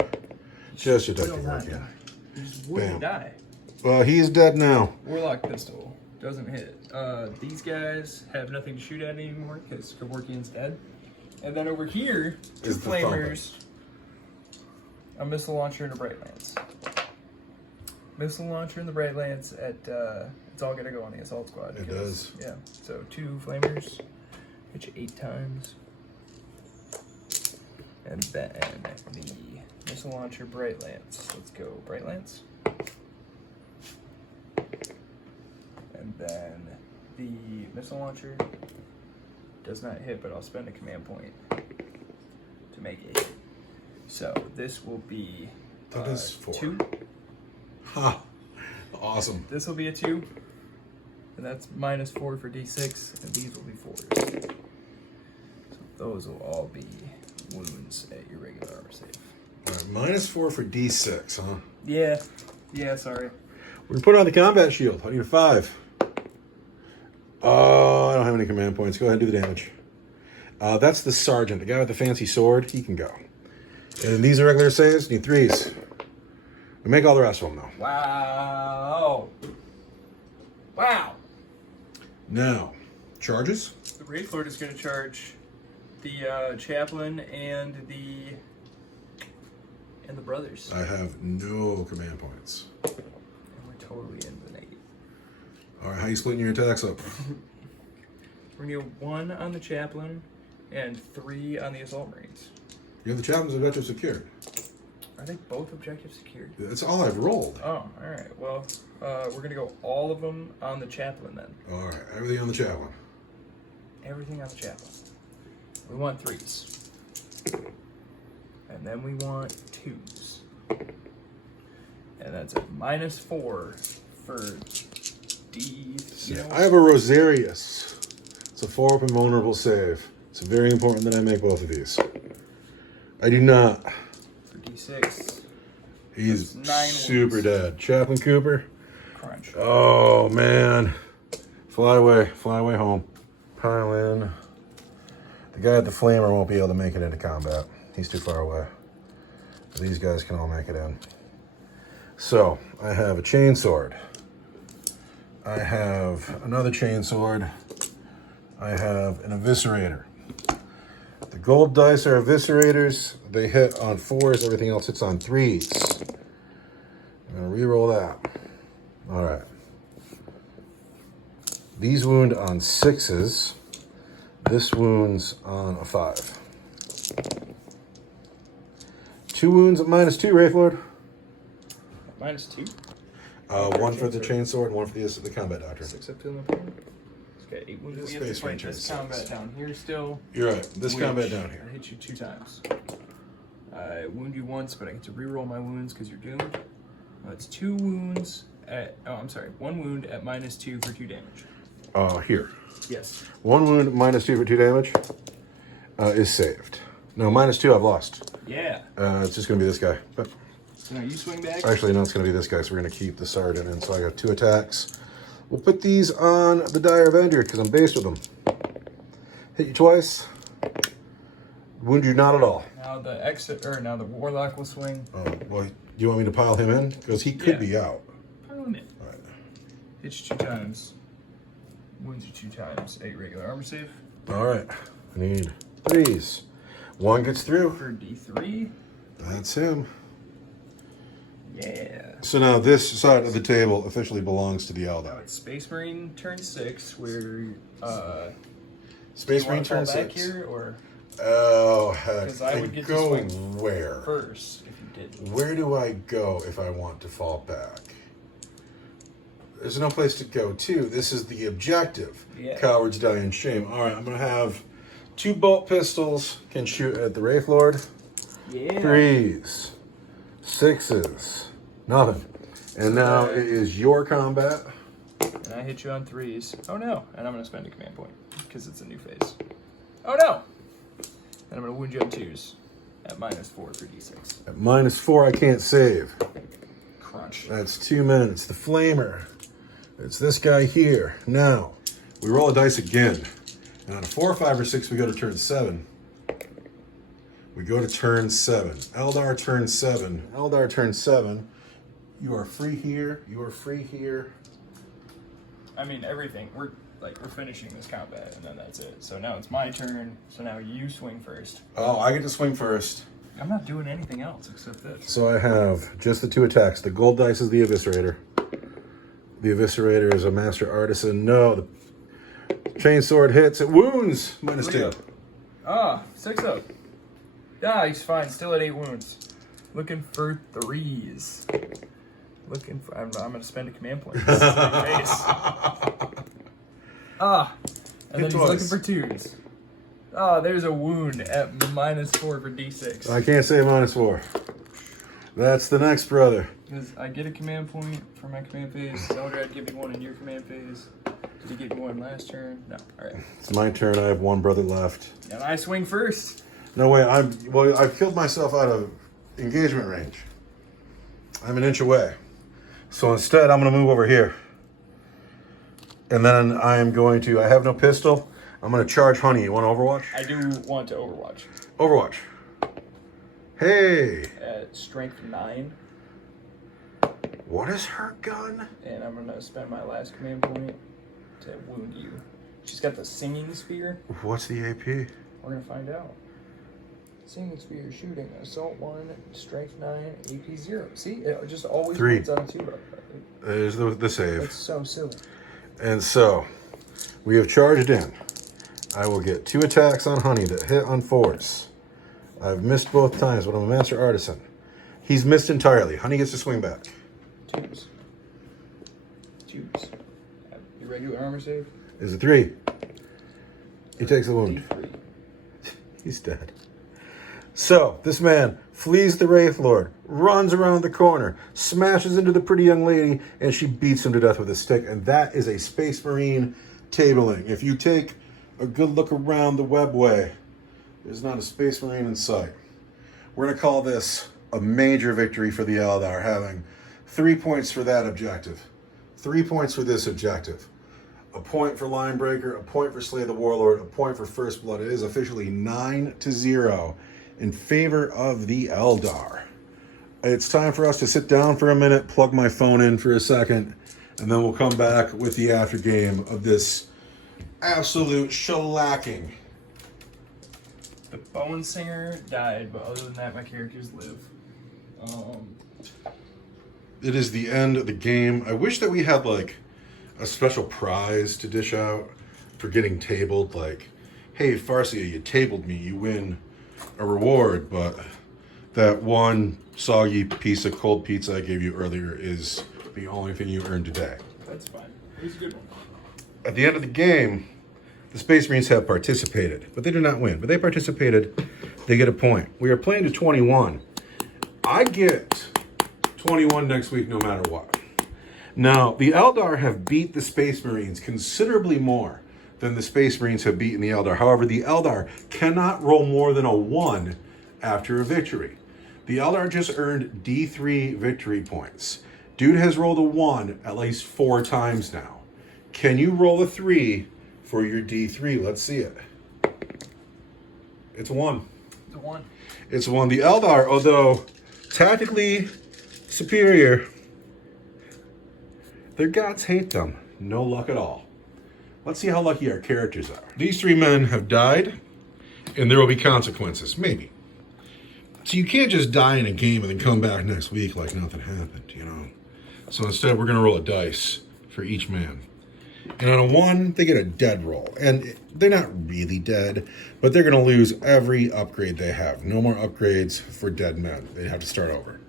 Just a dead Will not Kevorkian. die. He just wouldn't die. Well, he's dead now. Warlock pistol doesn't hit. These guys have nothing to shoot at anymore because Kevorkian's dead. And then over here, 2 Is the flamers, a missile launcher, and a bright lance. Missile launcher and the bright lance at it's all gonna go on the assault squad. It does. Yeah. So 2 flamers, hit you 8 times. And then the missile launcher, bright lance. Let's go, bright lance. And then the missile launcher does not hit, but I'll spend a command point to make it. So this will be That is 4. 2. Ha! Awesome. This will be a 2, and that's -4 for D6, and these will be 4s. So those will all be wounds at your regular armor save. All right, -4 for D6, huh? Yeah, sorry. We're gonna put on the combat shield. I need a 5. Oh, I don't have any command points. Go ahead and do the damage. That's the sergeant, the guy with the fancy sword. He can go. And these are regular saves. Need 3s. We make all the rest of them though. Wow. Wow. Now, charges. The Wraith Lord is going to charge the chaplain and the brothers. I have no command points. And we're totally in the negative. All right, how you splitting your attacks up? We're going to get 1 on the chaplain and 3 on the assault marines. You have the chaplain's objective secured. Are they both objectives secured? That's all I've rolled. Oh, all right. Well, we're going to go all of them on the chaplain then. All right, everything on the chaplain. Everything on the chaplain. We want 3s. And then we want 2s. And that's a -4 for D. Yeah, I have a Rosarius. It's a 4-up and vulnerable save. It's very important that I make both of these. I do not. For D6. He's 9 super wounds. dead. Chaplain Cooper. Crunch. Oh, man. Fly away home. Pile in. The guy at the flamer won't be able to make it into combat. He's too far away. These guys can all make it in. So, I have a chainsword. I have another chainsword. I have an eviscerator. The gold dice are eviscerators. They hit on 4s. Everything else hits on 3s. I'm going to re-roll that. All right. These wound on 6s. This wounds on a 5. 2 wounds at -2, Wraith Lord. -2? One for the chainsword and one for the combat doctrine. 6 up to the point. It's got 8 wounds. We have to Space fight Ranger this 6. combat down here still. You're right. This which combat down here. I hit you 2 times. I wound you once, but I get to reroll my wounds because you're doomed. It's 2 wounds at... Oh, I'm sorry. 1 wound at -2 for 2 damage. Here. Yes. 1 wound, -2 for 2 damage is saved. No, -2 I've lost. Yeah. It's just going to be this guy. But So now you swing back. actually, no, it's going to be this guy, so we're going to keep the sergeant in. So I got 2 attacks. We'll put these on the Dire Avenger because I'm based with them. Hit you twice. Wound you not at all. Now now the warlock will swing. Oh, well, do you want me to pile him in? Because he could be out. Pile him in. All right. Hits you 2 times. Wounds you 2 times. 8 regular armor save. All right. I need 3s. 1 gets through. For D3. That's him. Yeah. So now this side of the table officially belongs to the Now Eldar. it's Space Marine turn 6, where Space you Marine want to fall turn back 6. here, or Oh, heck. 'Cause I would get to going swing where? first if you did. Where do I go if I want to fall back? There's no place to go to. This is the objective. Yeah. Cowards die in shame. All right, I'm going to have 2 bolt pistols. Can shoot at the Wraith Lord. Yeah. 3s. 6s. Nothing. And now it is your combat. And I hit you on 3s. Oh no! And I'm gonna spend a command point because it's a new phase. Oh no! And I'm gonna wound you on 2s at -4 for D6. At -4, I can't save. Crunch. That's 2 minutes. The Flamer. It's this guy here. Now, we roll a dice again. And on a 4, 5, or 6, we go to turn 7. We go to turn 7. Eldar turn 7. Eldar turn 7. You are free here. You are free here. I mean everything. We're finishing this combat and then that's it. So now it's my turn. So now you swing first. Oh, I get to swing first. I'm not doing anything else except this. So I have just the 2 attacks. The gold dice is the Eviscerator. The Eviscerator is a Master Artisan. No, the Chainsword hits. It wounds. -2. Ah, 6 up. Yeah, he's fine. Still at 8 wounds. Looking for 3s. I'm going to spend a command point. This is my face. Ah. And then he's looking for 2s. Ah, there's a wound at -4 for D6. I can't say -4. That's the next brother. Because I get a command point for my command phase. Eldar give me 1 in your command phase. Did he give me 1 last turn? No. Alright. It's my turn. I have 1 brother left. And I swing first. No way. I've killed myself out of engagement range. I'm an inch away. So instead, I'm going to move over here. And then I am going to, I have no pistol. I'm going to charge Honey. You want Overwatch? I do want to Overwatch. Overwatch. Hey. At strength 9. What is her gun? And I'm going to spend my last command point to wound you. She's got the singing spear. What's the AP? We're going to find out. Singing spear, shooting, assault 1, strength 9, AP 0. See, it just always 3. puts on a 2. There's the save. It's so silly. And so, we have charged in. I will get 2 attacks on Honey that hit on force. I've missed both times, but I'm a master artisan. He's missed entirely. Honey gets to swing back. 2s. Your regular armor save? Is a 3. He takes the wound. D3. He's dead. So, this man flees the Wraith Lord, runs around the corner, smashes into the pretty young lady, and she beats him to death with a stick. And that is a Space Marine tabling. If you take a good look around the webway, there's not a Space Marine in sight. We're going to call this a major victory for the Eldar, having 3 points for that objective, 3 points for this objective. A point for Linebreaker, a point for Slay the Warlord, a point for First Blood. It is officially 9-0 in favor of the Eldar. It's time for us to sit down for a minute, plug my phone in for a second, and then we'll come back with the after game of this absolute shellacking. The Bone Singer died, but other than that, my characters live. It is the end of the game. I wish that we had like a special prize to dish out for getting tabled. Like, hey, Farsia, you tabled me, you win a reward, but that one soggy piece of cold pizza I gave you earlier is the only thing you earned today. That's fine. It was a good one. At the end of the game, the Space Marines have participated, but they do not win. But they participated, they get a point. We are playing to 21. I get 21 next week no matter what. Now, the Eldar have beat the Space Marines considerably more than the Space Marines have beaten the Eldar. However, the Eldar cannot roll more than a 1 after a victory. The Eldar just earned D3 victory points. Dude has rolled a 1 at least 4 times now. Can you roll a 3 for your D3? Let's see it. It's a 1. The 1. It's a 1. The Eldar, although tactically superior, their gods hate them. No luck at all. Let's see how lucky our characters are. These 3 men have died, and there will be consequences. Maybe. So you can't just die in a game and then come back next week like nothing happened, you know? So instead, we're going to roll a dice for each man. And on a 1, they get a dead roll. And they're not really dead, but they're going to lose every upgrade they have. No more upgrades for dead men. They have to start over.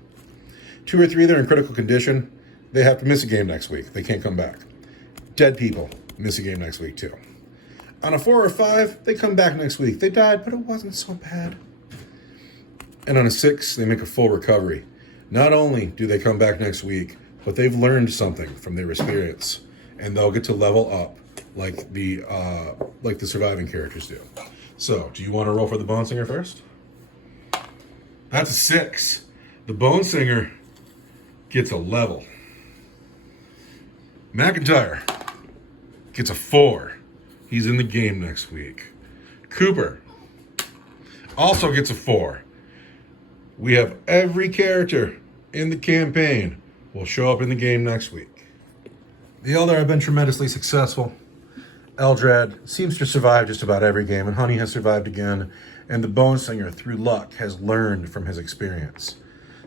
2 or 3, they're in critical condition. They have to miss a game next week. They can't come back. Dead people miss a game next week too. On a 4 or 5, they come back next week. They died, but it wasn't so bad. And on a 6, they make a full recovery. Not only do they come back next week, but they've learned something from their experience, and they'll get to level up like the surviving characters do. So, do you want to roll for the Bone Singer first? That's a 6. The Bone Singer gets a level. McIntyre gets a 4. He's in the game next week. Cooper also gets a 4. We have every character in the campaign will show up in the game next week. The Eldar have been tremendously successful. Eldrad seems to survive just about every game, and Honey has survived again, and the Bone Singer, through luck, has learned from his experience.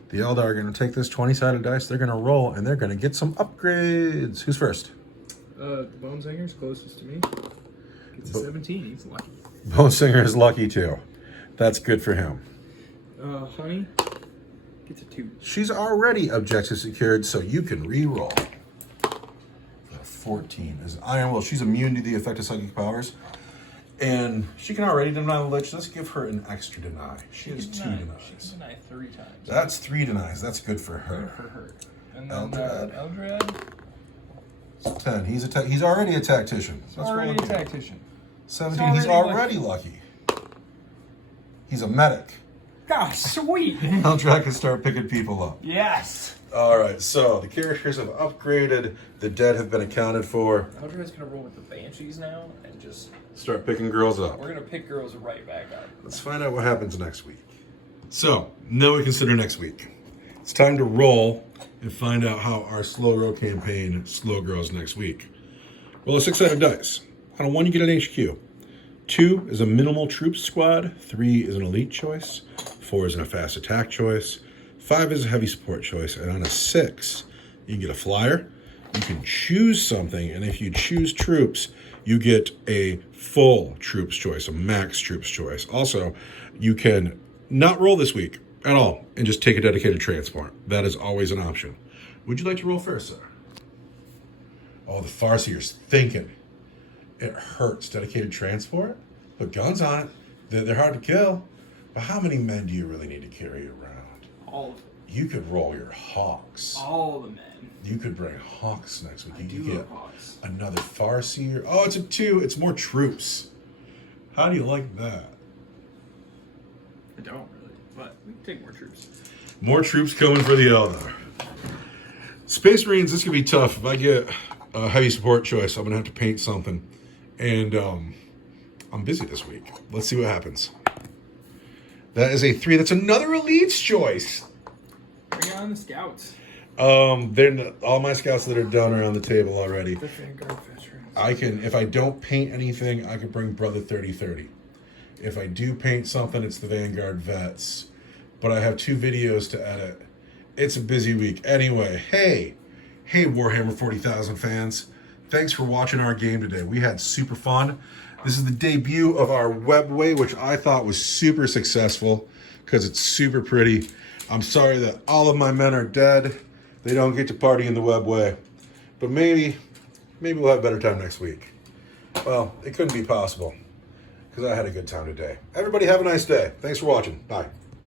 The Eldar are going to take this 20-sided dice, they're going to roll, and they're going to get some upgrades. Who's first? The Bone Singer's closest to me. It's a 17. He's lucky. Bone Singer is lucky too. That's good for him. Honey gets a 2. She's already objective secured, so you can re-roll. 14 is Iron Will. She's immune to the effect of psychic powers, and she can already deny the Lich. Let's give her an extra deny. She has 2 denies. She can deny 3 times. That's 3 denies. That's good for her. Good for her. And then Eldrad. Eldrad. 10. He's already a tactician. Let's Already roll a tactician. 17. He's already lucky. He's a medic. Gosh, sweet. Eldrad can start picking people up. Yes. All right, so the characters have upgraded. The dead have been accounted for. Eldar is gonna roll with the Banshees now and just Start picking girls up. we're gonna pick girls right back up. Let's find out what happens next week. So, now we consider next week. It's time to roll and find out how our slow roll campaign slow grows next week. Roll a 6-sided dice. On a 1, you get an HQ. 2 is a minimal troops squad. 3 is an elite choice. 4 is a fast attack choice. 5 is a heavy support choice. And on a 6, you can get a flyer. You can choose something, and if you choose troops, you get a full troops choice, a max troops choice. Also, you can not roll this week at all and just take a dedicated transport. That is always an option. Would you like to roll first, sir? Oh, the Farseer's thinking. It hurts. Dedicated transport? Put guns on it. They're hard to kill. But how many men do you really need to carry around? All of them. You could roll your Hawks. All the men. You could bring Hawks next week. I You do could get love Hawks. another Farseer. Oh, it's a 2. It's more troops. How do you like that? I don't really, but we can take more troops. More troops coming for the Eldar. Space Marines, this could be tough. If I get a heavy support choice, I'm going to have to paint something. And I'm busy this week. Let's see what happens. That is a 3. That's another Elite's choice. Bring on the scouts. They're not, all my scouts that are done are on the table already. The Vanguard veterans. I can, if I don't paint anything, I can bring Brother 3030. If I do paint something, it's the Vanguard vets. But I have 2 videos to edit. It's a busy week. Anyway, hey Warhammer 40,000 fans. Thanks for watching our game today. We had super fun. This is the debut of our webway, which I thought was super successful because it's super pretty. I'm sorry that all of my men are dead. They don't get to party in the webway. But maybe we'll have a better time next week. Well, it couldn't be possible because I had a good time today. Everybody have a nice day. Thanks for watching. Bye.